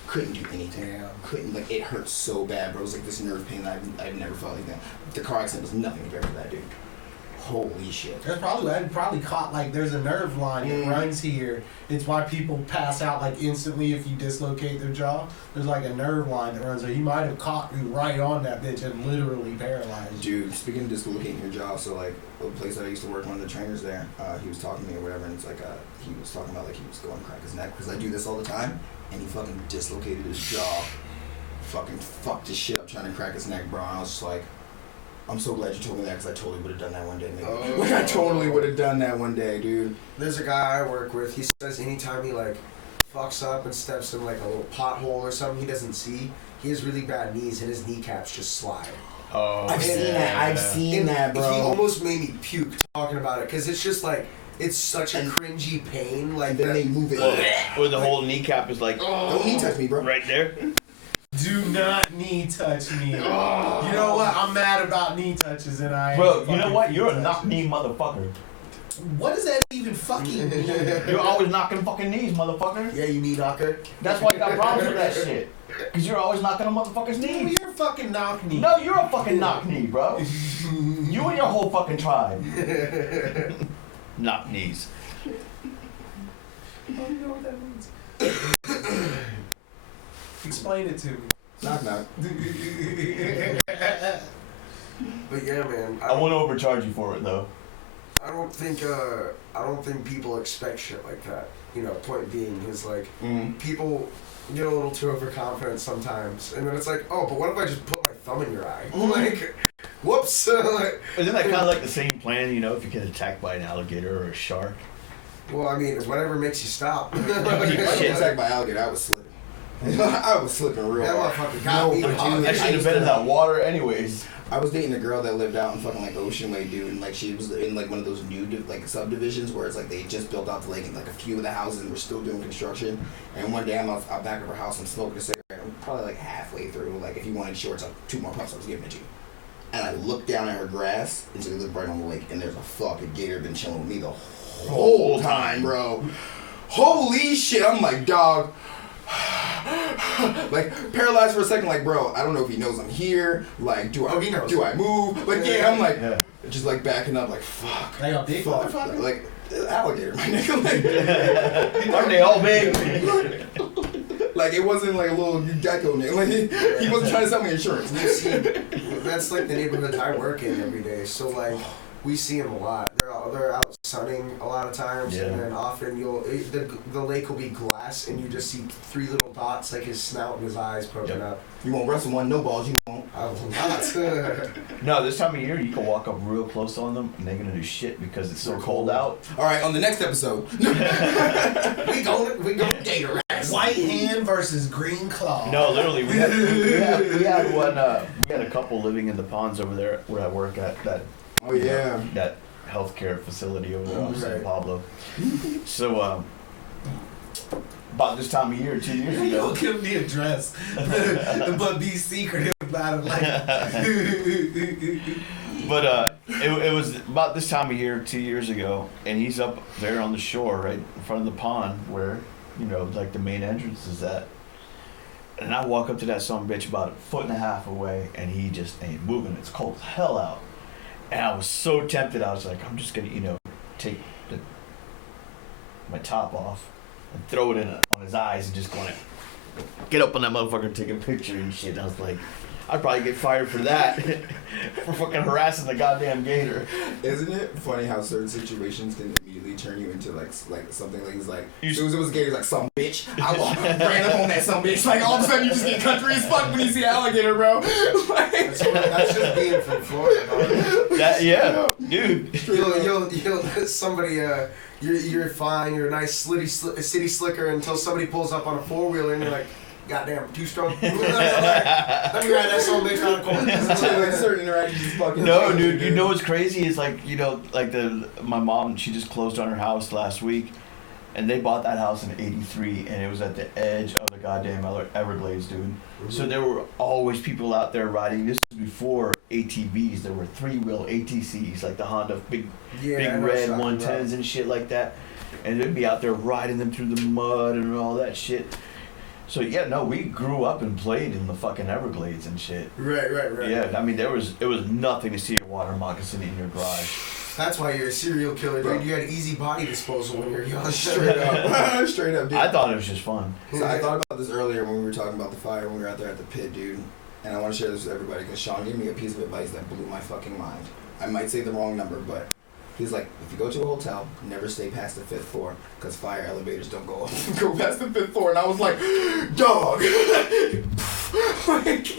Couldn't do anything. Yeah. Couldn't, like, it hurt so bad, bro. It was like this nerve pain that I've never felt like that. The car accident was nothing compared to that, dude. Holy shit. That's probably caught, like, there's a nerve line that runs here. It's why people pass out, like, instantly if you dislocate their jaw. There's, like, a nerve line that runs there. You might have caught you right on that bitch and literally paralyzed you. Dude, speaking of dislocating your jaw, so, like, the place that I used to work, one of the trainers there, he was talking to me or whatever, and it's like, he was talking about, like, he was going to crack his neck, because I do this all the time, and he fucking dislocated his jaw. Fucking fucked his shit up trying to crack his neck, bro. And I was just like, I'm so glad you told me that, because I totally would have done that one day, maybe. Like, I totally would have done that one day, dude. There's a guy I work with. He says anytime he like fucks up and steps in like a little pothole or something he doesn't see, he has really bad knees and his kneecaps just slide. Oh, I've seen that. I've seen that, bro. He almost made me puke talking about it because it's just like it's such a cringy pain. Like then they move it. Where the whole kneecap is like, Don't knee touch me, bro. right there. Do not knee touch me. You know what? I'm mad about knee touches and I. Bro, ain't you know fucking what? You're a touch. knock-knee motherfucker. What does that even fucking mean? You're always knocking fucking knees, motherfucker. Yeah, you knee knocker. That's why you got problems with that shit. Because you're always knocking on motherfuckers' No, knees. you're a fucking knock knee. No, you're a fucking knock-knee, bro. You and your whole fucking tribe. Knock knees. I don't know what that means. Explain it to me. Knock, knock. But yeah, man. I won't overcharge you for it, though. I don't think people expect shit like that. You know, point being is like people get a little too overconfident sometimes, and then it's like, oh, but what if I just put my thumb in your eye? Like, whoops. Like, Isn't that kind of like the same plan, you know, if you get attacked by an alligator or a shark? well, I mean, it's whatever makes you stop. I was attacked by alligator. I was slipping. I was slipping real That hard. motherfucker got me. I should have been in that water anyways. I was dating a girl that lived out in fucking like Ocean Way, dude, and like she was in like one of those new like subdivisions where it's like they just built out the lake and like a few of the houses and we're still doing construction. And one day I'm out back of her house and smoking a cigarette. I'm probably like halfway through. Like if you wanted shorts, like 2 more puffs, I was giving it to you. And I looked down at her grass and she lived right on the lake, and there's a fucking gator been chilling with me the whole time, bro. Holy shit! I'm like, dog. Like paralyzed for a second, like, bro, I don't know if he knows I'm here. Like, do I move? Like, yeah, I'm like, just like backing up, like, fuck. Like a big fuck. motherfucker? Like alligator, my nigga. Like, Aren't they all big? like it wasn't like a little gecko nigga. Like he wasn't trying to sell me insurance. That's like the neighborhood I work in every day. So like we see them a lot. They're out sunning a lot of times, and then often the lake will be glass, and you just see 3 little dots like his snout and his eyes poking up. You won't wrestle one, no balls. You won't. I will not. No, this time of year you can walk up real close on them and they're gonna do shit because it's so cold out. All right, on the next episode, we go gator ass. White hand versus green claw. No, literally, we had one. We had a couple living in the ponds over there where I work at that. Oh yeah. That healthcare facility over there on San Pablo. So about this time of year, 2 years ago. Don't give me a address, but be secretive about it. Like, but it was about this time of year 2 years ago, and he's up there on the shore, right in front of the pond where, you know, like the main entrance is at. And I walk up to that son of a bitch about 1.5 feet away, and he just ain't moving. It's cold as hell out. And I was so tempted. I was like, I'm just gonna, take my top off and throw it on his eyes and just gonna get up on that motherfucker and take a picture and shit. And I was like, I'd probably get fired for that. For fucking harassing the goddamn gator. Isn't it funny how certain situations can immediately turn you into like something like he's like as soon as it was a gator, he's like, some bitch. I ran up on that some bitch. Like all of a sudden you just get country as fuck when you see an alligator, bro. Like, that's just being from Florida. Yeah, dude. You'll somebody you're fine. You're a nice city slicker until somebody pulls up on a 4-wheeler and you're like, goddamn, too strong. Let me ride that son of a bitch around the corner. Certain interactions is fucking. No, dude. You know what's crazy is like my mom. She just closed on her house last week, and they bought that house in '83, and it was at the edge of the goddamn Everglades, dude. Mm-hmm. So there were always people out there riding. This was before ATVs. There were 3-wheel ATCs, like the Honda big red 110s and shit like that, and they'd be out there riding them through the mud and all that shit. So yeah, no, we grew up and played in the fucking Everglades and shit. Right. Yeah, I mean it was nothing to see a water moccasin in your garage. That's why you're a serial killer, dude. You had easy body disposal when you were young. Straight up, dude. I thought it was just fun. So I thought about this earlier when we were talking about the fire when we were out there at the pit, dude. And I want to share this with everybody because Sean gave me a piece of advice that blew my fucking mind. I might say the wrong number, but he's like, if you go to a hotel, never stay past the 5th floor because fire elevators don't go past the 5th floor. And I was like, dog.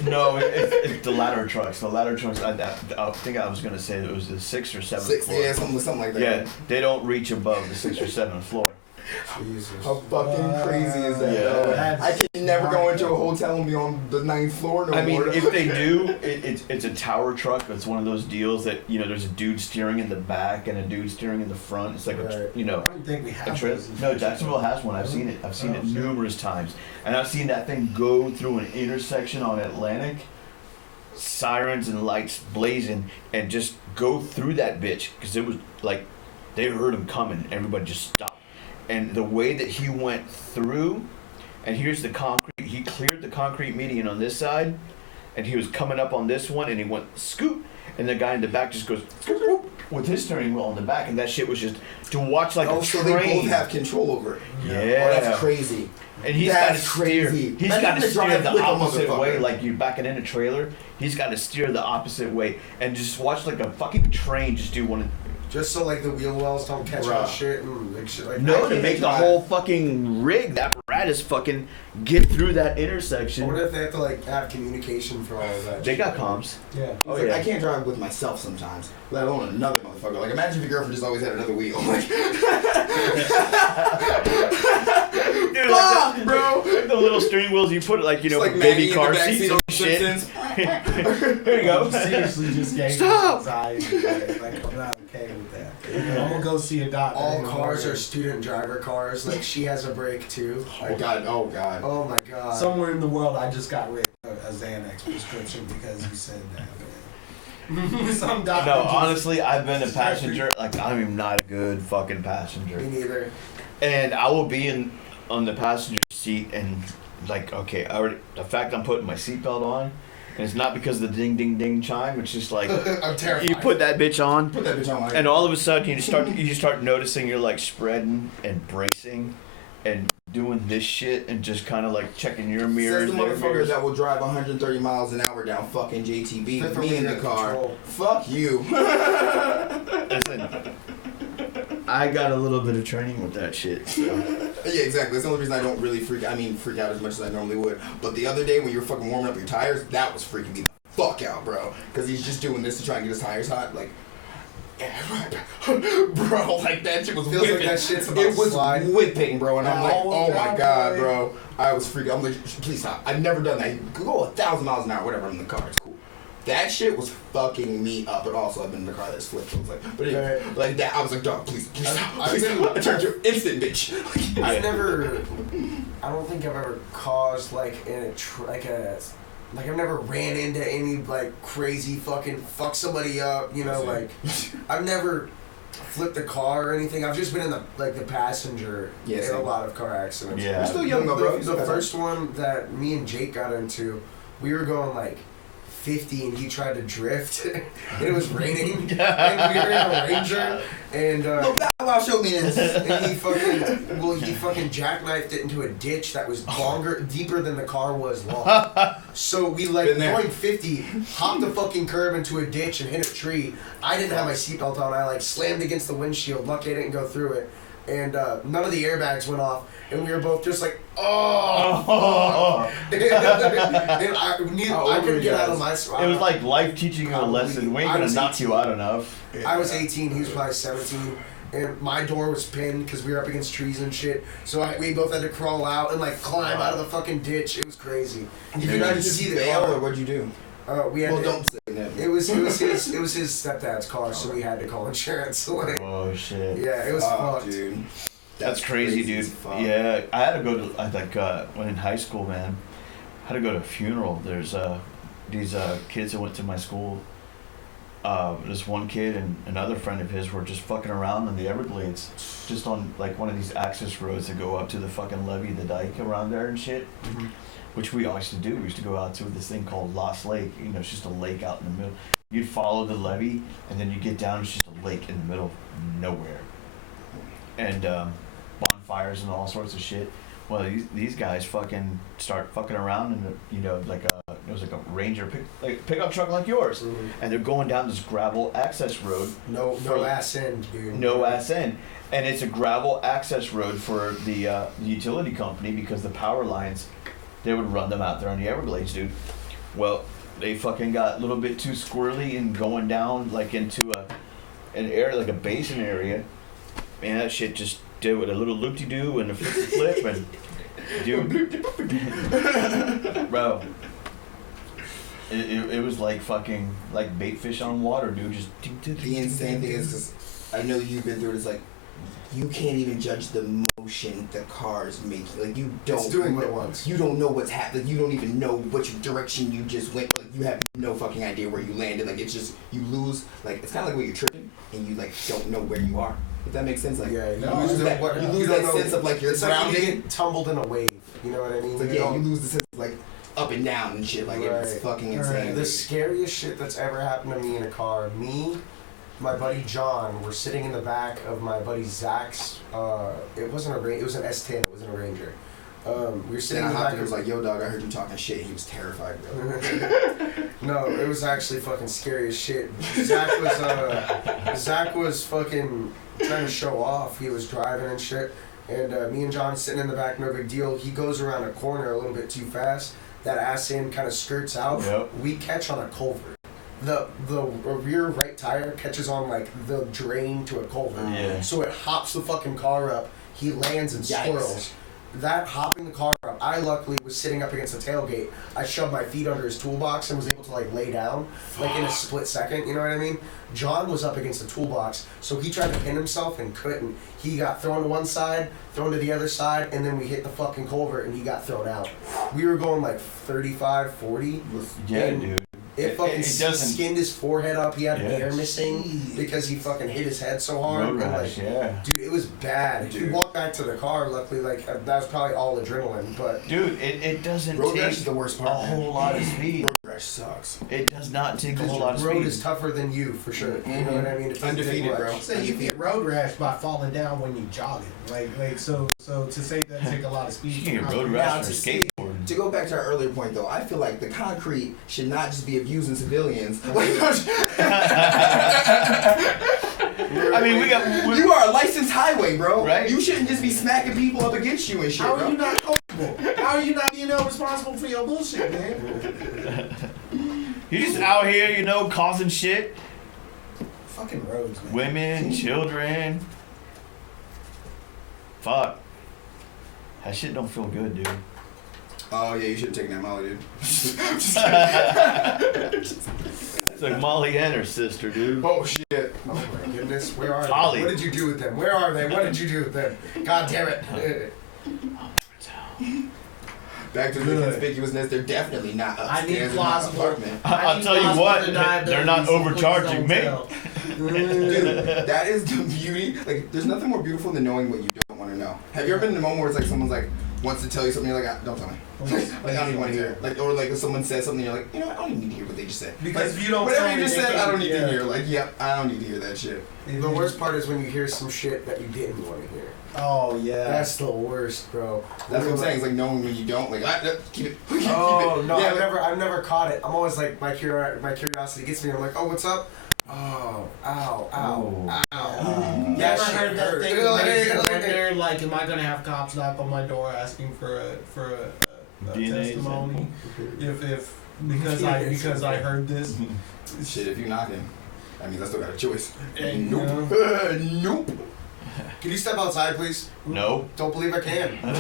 No, it's the ladder trucks. The ladder trucks. I think I was gonna say it was the 6th or 7th floor. Yeah, something like that. Yeah, they don't reach above the 6th or 7th floor. Jesus. How fucking crazy is that? Yeah. I can never go into a hotel and be on the 9th floor no more. I mean, if they do, it's a tower truck. It's one of those deals that there's a dude steering in the back and a dude steering in the front. It's like I don't think we have those. No, Jacksonville has one. I've seen it. I've seen it numerous times, and I've seen that thing go through an intersection on Atlantic, sirens and lights blazing, and just go through that bitch because it was like they heard him coming. Everybody just stopped. And the way that he went through, and here's the concrete, he cleared the concrete median on this side, and he was coming up on this one, and he went scoot, and the guy in the back just goes scoot, whoop, with his steering wheel on the back, and that shit was just to watch like a so train. They both have control over it. Yeah. Oh, that's crazy. And he's got to steer. Crazy. He's got to steer the opposite way, like you're backing in a trailer. He's got to steer the opposite way, and just watch like a fucking train just do one. Just so like the wheel wells don't catch on shit and like shit like No, that. to make the whole fucking rig, that apparatus fucking get through that intersection. I wonder if they have to like have communication for all of that. They got comms. Yeah. Oh, yeah. I can't drive with myself sometimes, let alone another motherfucker. Like, imagine if your girlfriend just always had another wheel. Like, dude, fuck, bro. The little steering wheels you put, like, like baby car seats and shit. There you go. Seriously, just gave Stop. anxiety. Like, I'm not okay with that. I'm gonna go see a doctor. All cars are student driver cars. Like, she has a brake too. Oh god. Oh my god. Somewhere in the world, I just got rid of a Xanax prescription because you said that. Some doctor. No, honestly, I've been a passenger. Like, I'm not a good fucking passenger. Me neither. And I will be on the passenger seat and like, okay, the fact I'm putting my seatbelt on, and it's not because of the ding ding ding chime. It's just like I'm terrified. you put that bitch on, Like, and all of a sudden you start noticing you're like spreading and bracing and doing this shit and just kind of like checking your mirrors. Says the motherfucker that will drive 130 miles an hour down fucking JTV with me in the car. Control. Fuck you. Listen, I got a little bit of training with that shit. So. Yeah, exactly. That's the only reason I don't really freak out as much as I normally would. But the other day when you were fucking warming up your tires, that was freaking me the fuck out, bro. Because he's just doing this to try and get his tires hot. Like, bro, like that shit was Feels whipping. like that shit's about It was to slide. whipping, bro. And I'm like, oh my God, god, boy. bro. I was freaking. I'm like, please stop. I've never done that. Go 1,000 miles an hour, whatever. I'm in the car. It's cool. That shit was fucking me up, but also I've been in the car that's flipped. So I was like, but anyway, like that, I was like, dog, please stop. Please stop. I turned to instant bitch. I don't think I've ever caused like I've never ran into any like crazy fucking fuck somebody up, like I've never flipped the car or anything. I've just been in the passenger in a lot of car accidents. Yeah. You're still young though, bro. The first one that me and Jake got into, we were going like 50 and he tried to drift and it was raining and we were in a Ranger and Wow, show me this. and he fucking jackknifed it into a ditch that was deeper than the car was long. So we going 50, hopped the fucking curb into a ditch and hit a tree. I didn't have my seatbelt on. I slammed against the windshield. Lucky I didn't go through it. And none of the airbags went off. And we were both just like, oh. And I couldn't get out of my spot. It was like life teaching you a lesson. We ain't gonna knock you out enough. I was 18, he was probably 17. And my door was pinned because we were up against trees and shit. So we both had to crawl out and climb out of the fucking ditch. It was crazy. You could not just see the car, or what'd you do? We had don't say that. It was his stepdad's car, so we had to call insurance. Oh shit. Yeah, it was fucked. Dude. That's crazy, dude. Yeah, I had to go to when in high school, man. I had to go to a funeral. There's these kids that went to my school. This one kid and another friend of his were just fucking around in the Everglades, just on one of these access roads that go up to the fucking levee, the dike around there and shit. Mm-hmm. Which we always used to do. We used to go out to this thing called Lost Lake. It's just a lake out in the middle. You'd follow the levee, and then you get down. It's just a lake in the middle of nowhere. And bonfires and all sorts of shit. Well, these guys fucking start fucking around in it was like a Ranger pickup truck like yours, and they're going down this gravel access road. No ass end, dude. No ass end, and it's a gravel access road for the utility company because the power lines, they would run them out there on the Everglades, dude. Well, they fucking got a little bit too squirrely and going down into an area like a basin area. Man, that shit just did with a little loop-de-doo and a flip and dude, bro, it was like fucking bait fish on water, dude. Just the insane thing is, 'cause I know you've been through it. It's you can't even judge the motion the car's making. You don't. It's doing what it wants. You don't know what's happening. You don't even know which direction you just went. You have no fucking idea where you landed. It's just you lose. It's kind of like when you're tripping and you don't know where you are. If that makes sense, you lose that sense of you're it's grounding. Like you get tumbled in a wave. You know what I mean? You lose the sense of up and down and shit. It's fucking insane. The scariest shit that's ever happened to me in a car. My buddy John were sitting in the back of my buddy Zach's. It wasn't a Ranger. It was an S10. It wasn't a Ranger. We were sitting in the back. He was like, "Yo, dog, I heard you talking shit." He was terrified, bro. No, it was actually fucking scary as shit. Zach was fucking trying to show off. He was driving and shit. And me and John sitting in the back, no big deal. He goes around a corner a little bit too fast. That ass end kind of skirts out. Yep. We catch on a culvert. The rear right tire catches on the drain to a culvert. Yeah. So it hops the fucking car up. He lands and swirls. That hopping the car up, I luckily was sitting up against the tailgate. I shoved my feet under his toolbox and was able to lay down in a split second, you know what I mean? John was up against the toolbox, so he tried to pin himself and couldn't. He got thrown to one side, thrown to the other side, and then we hit the fucking culvert and he got thrown out. We were going 35, 40. Yeah, dude. It fucking skinned his forehead up. He had hair missing because he fucking hit his head so hard. Road rash, Dude, it was bad. Dude. We walked back to the car. Luckily, that was probably all adrenaline. But dude, it doesn't road take rash is the worst part, a whole lot of speed. Road rash sucks. It does not take a whole lot of speed. Road is tougher than you for sure. Mm-hmm. You know what I mean? It's undefeated, bro. So you get road rash by falling down when you jogging. So to say that take a lot of speed. You get road rash for skateboarding. To go back to our earlier point, though, I feel like the concrete should not just be abusing civilians. I mean, you are a licensed highway, bro. Right? You shouldn't just be smacking people up against you and shit, How bro. are you not culpable? How are you not being responsible for your bullshit, man? You're just out here, causing shit. Fucking roads, man. Women, children. Fuck. That shit don't feel good, dude. Oh, yeah, you should have taken that Molly, dude. It's like Molly and her sister, dude. Oh, shit. Oh, my goodness. Where are Polly. they? What did you do with them? Where are they? What did you do with them? God damn it. back to the conspicuousness. They're definitely not upstairs I need in my plausible. apartment. I'll tell you what, they're not overcharging me. Dude, that is the beauty. Like, there's nothing more beautiful than knowing what you don't want to know. Have you ever been in a moment where it's like someone's like wants to tell you something, you're like, don't tell me. Like, I don't even want to hear it. Like, or like if someone says something, you're like, you know, I don't even need to hear what they just said. Because like, if you don't whatever tell you me, just they said, I can't- don't need yeah. to hear. Like, yep, I don't need to hear that shit. The worst part is when you hear some shit that you didn't want to hear. Oh yeah. That's the worst, bro. That's what I'm saying. It's like knowing when you don't. Like, keep it. Keep Oh it. no, Yeah, I've never caught it. I'm always like my curiosity gets me. I'm like, oh, what's up? Oh, ow, ow, ow. You ever heard that thing that makes you Like, wonder, like, am I gonna have cops knock on my door asking for a DNA testimony? If because I heard this. Shit, if you're knocking, I mean, I still got a choice. And, Nope. Nope. Can you step outside, please? No. Don't believe I can. No,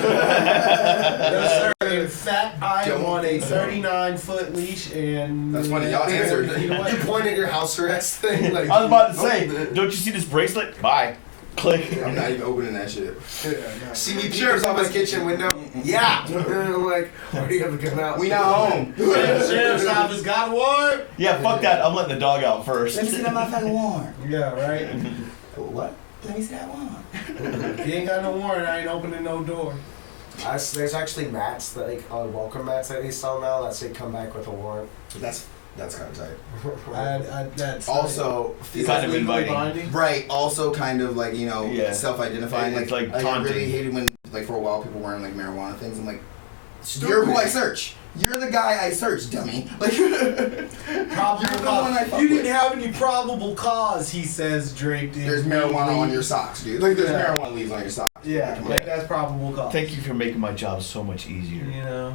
sir. In fact, I am on a 39-foot leash, and That's funny. Y'all answered. You know what? You point at your house arrest thing. Like, I was about to say, don't you see this bracelet? Bye. Click. I'm not even opening that shit. See me peepers out my kitchen window. Yeah. I'm like, where do you have the gun out? We not home. Sheriff's office got a warrant. Yeah, fuck that. I'm letting the dog out first. Let me see that motherfucking warrant. Yeah, right. What? Let me see that warrant. If you ain't got no warrant, I ain't opening no door. There's actually mats that like welcome mats that they sell now that say come back with a warrant. That's kind of tight. That's Also, kind of legally inviting. binding. right. Also, kind of like, you know, Yeah. self-identifying. It's Like, like I taunting. really hated when, like, for a while, people wearing like marijuana things. I'm like, Stupid. you're who I search. You're the guy I search, dummy. Like, you're the Probable one I cause. fuck You with. didn't have any probable cause, he says, draped in. There's marijuana on your socks, dude. Like, there's Yeah. marijuana leaves on your socks. Yeah, Come on. like, that's probable cause. Thank you for making my job so much easier. You know.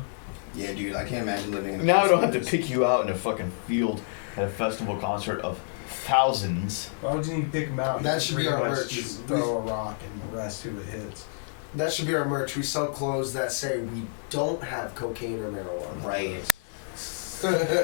Yeah, dude. I can't imagine living in a Now I place don't like have to this. pick you out in a fucking field at a festival concert of thousands. Why would you need to pick them out? That should be Pretty our much merch. Just throw a rock and the rest who it hits. That should be our merch. We sell clothes that say we don't have cocaine or marijuana. Right.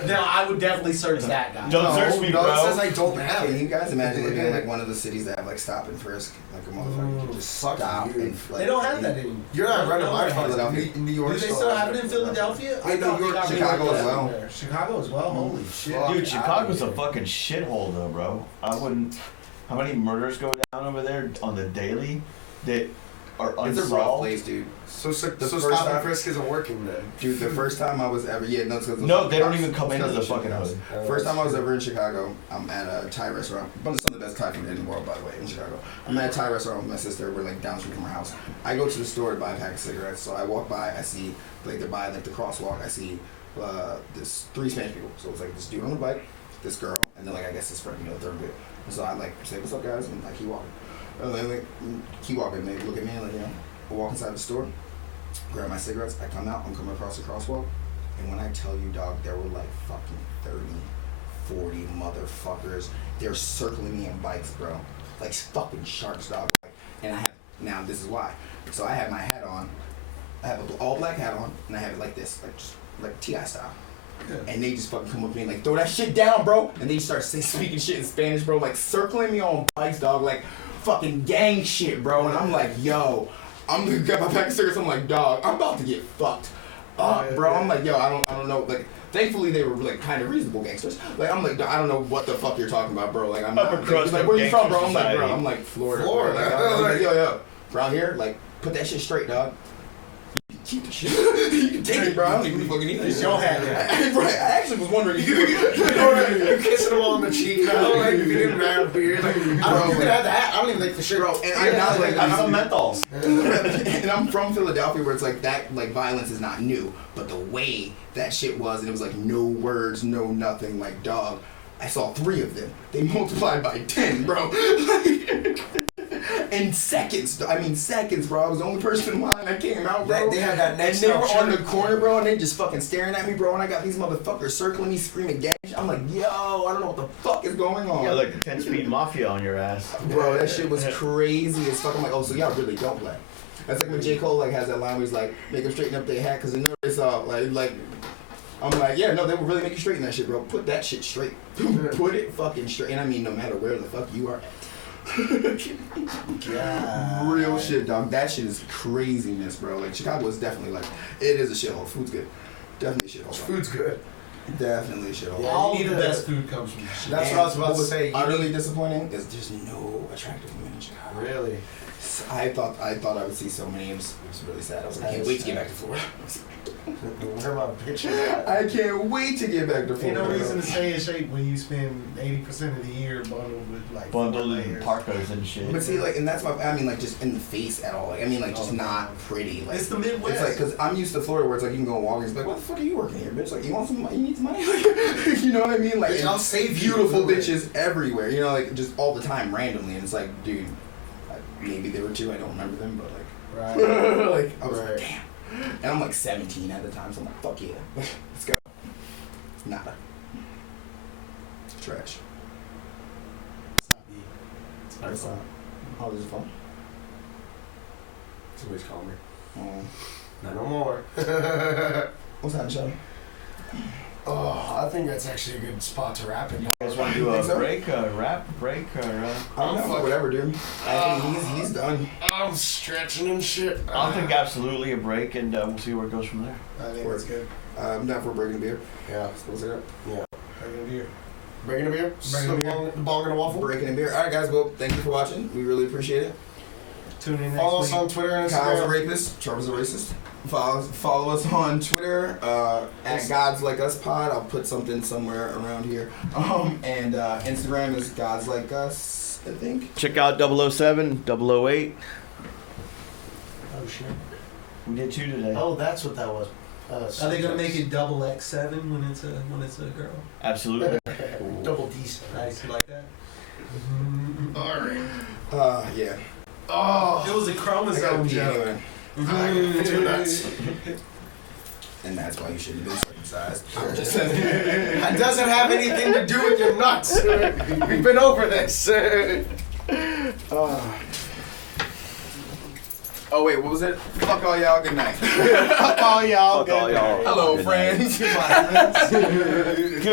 Now, I would definitely search that guy. Don't search me, no, bro. it says I don't have Can it. you guys imagine living in like one of the cities that have like stop and frisk? Like a motherfucker can just Fuck stop you. and like, They don't have that anymore. You're not running my Philadelphia. fucking New York. Do they store. still have it in Philadelphia? In New thought they York, got rid of Chicago that as well. there. Chicago as well? Holy shit. Fuck. Dude, Chicago's a fucking shithole though, bro. I wouldn't. How many murders go down over there on the daily that are It's a rough unsolved? place, dude. So first stop and time- frisk isn't working then. Dude, the first time I was ever No, they don't even come into the fucking hood. First time I was ever in Chicago, I'm at a Thai restaurant. Some of the best Thai food in the world, by the way, in Chicago. I'm at a Thai restaurant with my sister. We're like down the street from her house. I go to the store to buy a pack of cigarettes. So I walk by. I see like they're by like the crosswalk. I see this 3 Spanish people. So it's like this dude on the bike, this girl, and then like I guess his friend, you know, third bit. And so I like say, "What's up, guys?" And I keep walking. And then like keep walking. They look at me and like, you know, I walk inside the store. Grab my cigarettes, I come out, I'm coming across the crosswalk, and when I tell you, dog, there were like fucking 30, 40 motherfuckers. They're circling me on bikes, bro. Like fucking sharks, dog. And I have, now this is why. So I have my hat on, I have an all black hat on, and I have it like this, like just like T.I. style. Yeah. And they just fucking come up to me and like, throw that shit down, bro. And they just start speaking shit in Spanish, bro, like circling me on bikes, dog, like fucking gang shit, bro. And I'm like, yo, I'm gonna get my pack of cigarettes. I'm like, dog, I'm about to get fucked up, bro. I'm like, yo, I don't know. Like, thankfully they were like kind of reasonable gangsters. Like, I'm like, I don't know what the fuck you're talking about, bro. Like, I'm not. Like, where you from, bro? I'm like, bro, I'm like Florida. Bro. Like, I'm like, yo, around here, like, put that shit straight, dog. Keep the shit. You can take it, bro. I don't even fucking need it. It's your hat. Right. I actually was wondering. You're kissing them all on the cheek. Now, like, you didn't grab beard. Like, I don't. You can have the hat. I don't even like the shirt. Bro, and I'm not like I'm some menthols. and I'm from Philadelphia, where it's like that, like violence is not new, but the way that shit was, and it was like no words, no nothing, like dog. I saw 3 of them. They multiplied by 10, bro. In seconds. I mean seconds, bro. I was the only person in line that came out, bro. They had that next and they were up on the shirt. corner, bro, and they just fucking staring at me, bro. And I got these motherfuckers circling me, screaming gang. I'm like, yo, I don't know what the fuck is going on. You got like the 10-speed mafia on your ass. Bro, that shit was crazy as fuck. I'm like, oh, so y'all really don't play. That's like when J. Cole like has that line where he's like, make them straighten up their hat because they know it's all like. I'm like, yeah, no, they were really making straighten that shit, bro. Put that shit straight. Put it fucking straight. And I mean, no matter where the fuck you are at. God. Real shit, dog. That shit is craziness, bro. Like, Chicago is definitely like, it is a shithole. Food's good. Definitely a shithole. Food's good. Definitely a shithole. All the best food comes from Chicago. That's what I was about to say. Utterly disappointing is there's no attractive women in Chicago. Really? I thought I would see so many. It was really sad. I was like, I can't wait to get back to Florida. Where my pictures at? I can't wait to get back to Ain't Florida. no reason to stay in shape when you spend 80% of the year bundled with like Bundled 4 in layers. parkas and shit. But see, like, and that's my. I mean, like, just in the face at all. Like, I mean, like, just not pretty. Like, It's the Midwest. It's like, cause I'm used to Florida, where it's like you can go to Walgreens, like, what the fuck are you working here, bitch? Like, you want some? You need some money? You know what I mean? Like, Bitch, I'll and save you. beautiful bitches everywhere. You know, like, just all the time, randomly, and it's like, dude, maybe there were 2. I don't remember them, but like, like, I was like, damn. And I'm like 17 at the time, so I'm like, fuck yeah, let's go. Nada. Trash. It's not. How was it fun? Somebody's calling me. Not No more. What's happening, Sean? Oh, I think that's actually a good spot to wrap it. You guys want to do a break, a rap break, or? I don't know, whatever, dude. I think he's done. I'm stretching and shit. I'll think absolutely a break, and we'll see where it goes from there. I think that's good. I'm down for breaking a beer. Yeah. Let's go. Yeah. Breaking a beer. Breaking a beer? Breaking a beer. The bong and a waffle? Breaking a beer. All right, guys. Well, thank you for watching. We really appreciate it. Tune in next Follow us week. on Twitter and Kyle's a Instagram. rapist. Trevor's a racist. Follow us on Twitter at GodsLikeUsPod. I'll put something somewhere around here. And Instagram is GodsLikeUs, I think. Check out 007, 008. Oh shit. We did 2 today. Oh, that's what that was. Are they gonna make it double X7 when it's a girl? Absolutely. Double D7? Nice, you like that? Alright. Yeah. Oh. It was a I gotta chromosome pee joke. anyway. Too nuts. And that's why you shouldn't have been circumcised. That doesn't have anything to do with your nuts. We've been over this. Oh wait, what was it? Fuck all y'all, good night. Fuck all y'all. Fuck all y'all. Hello, Good friends. Goodbye, friends.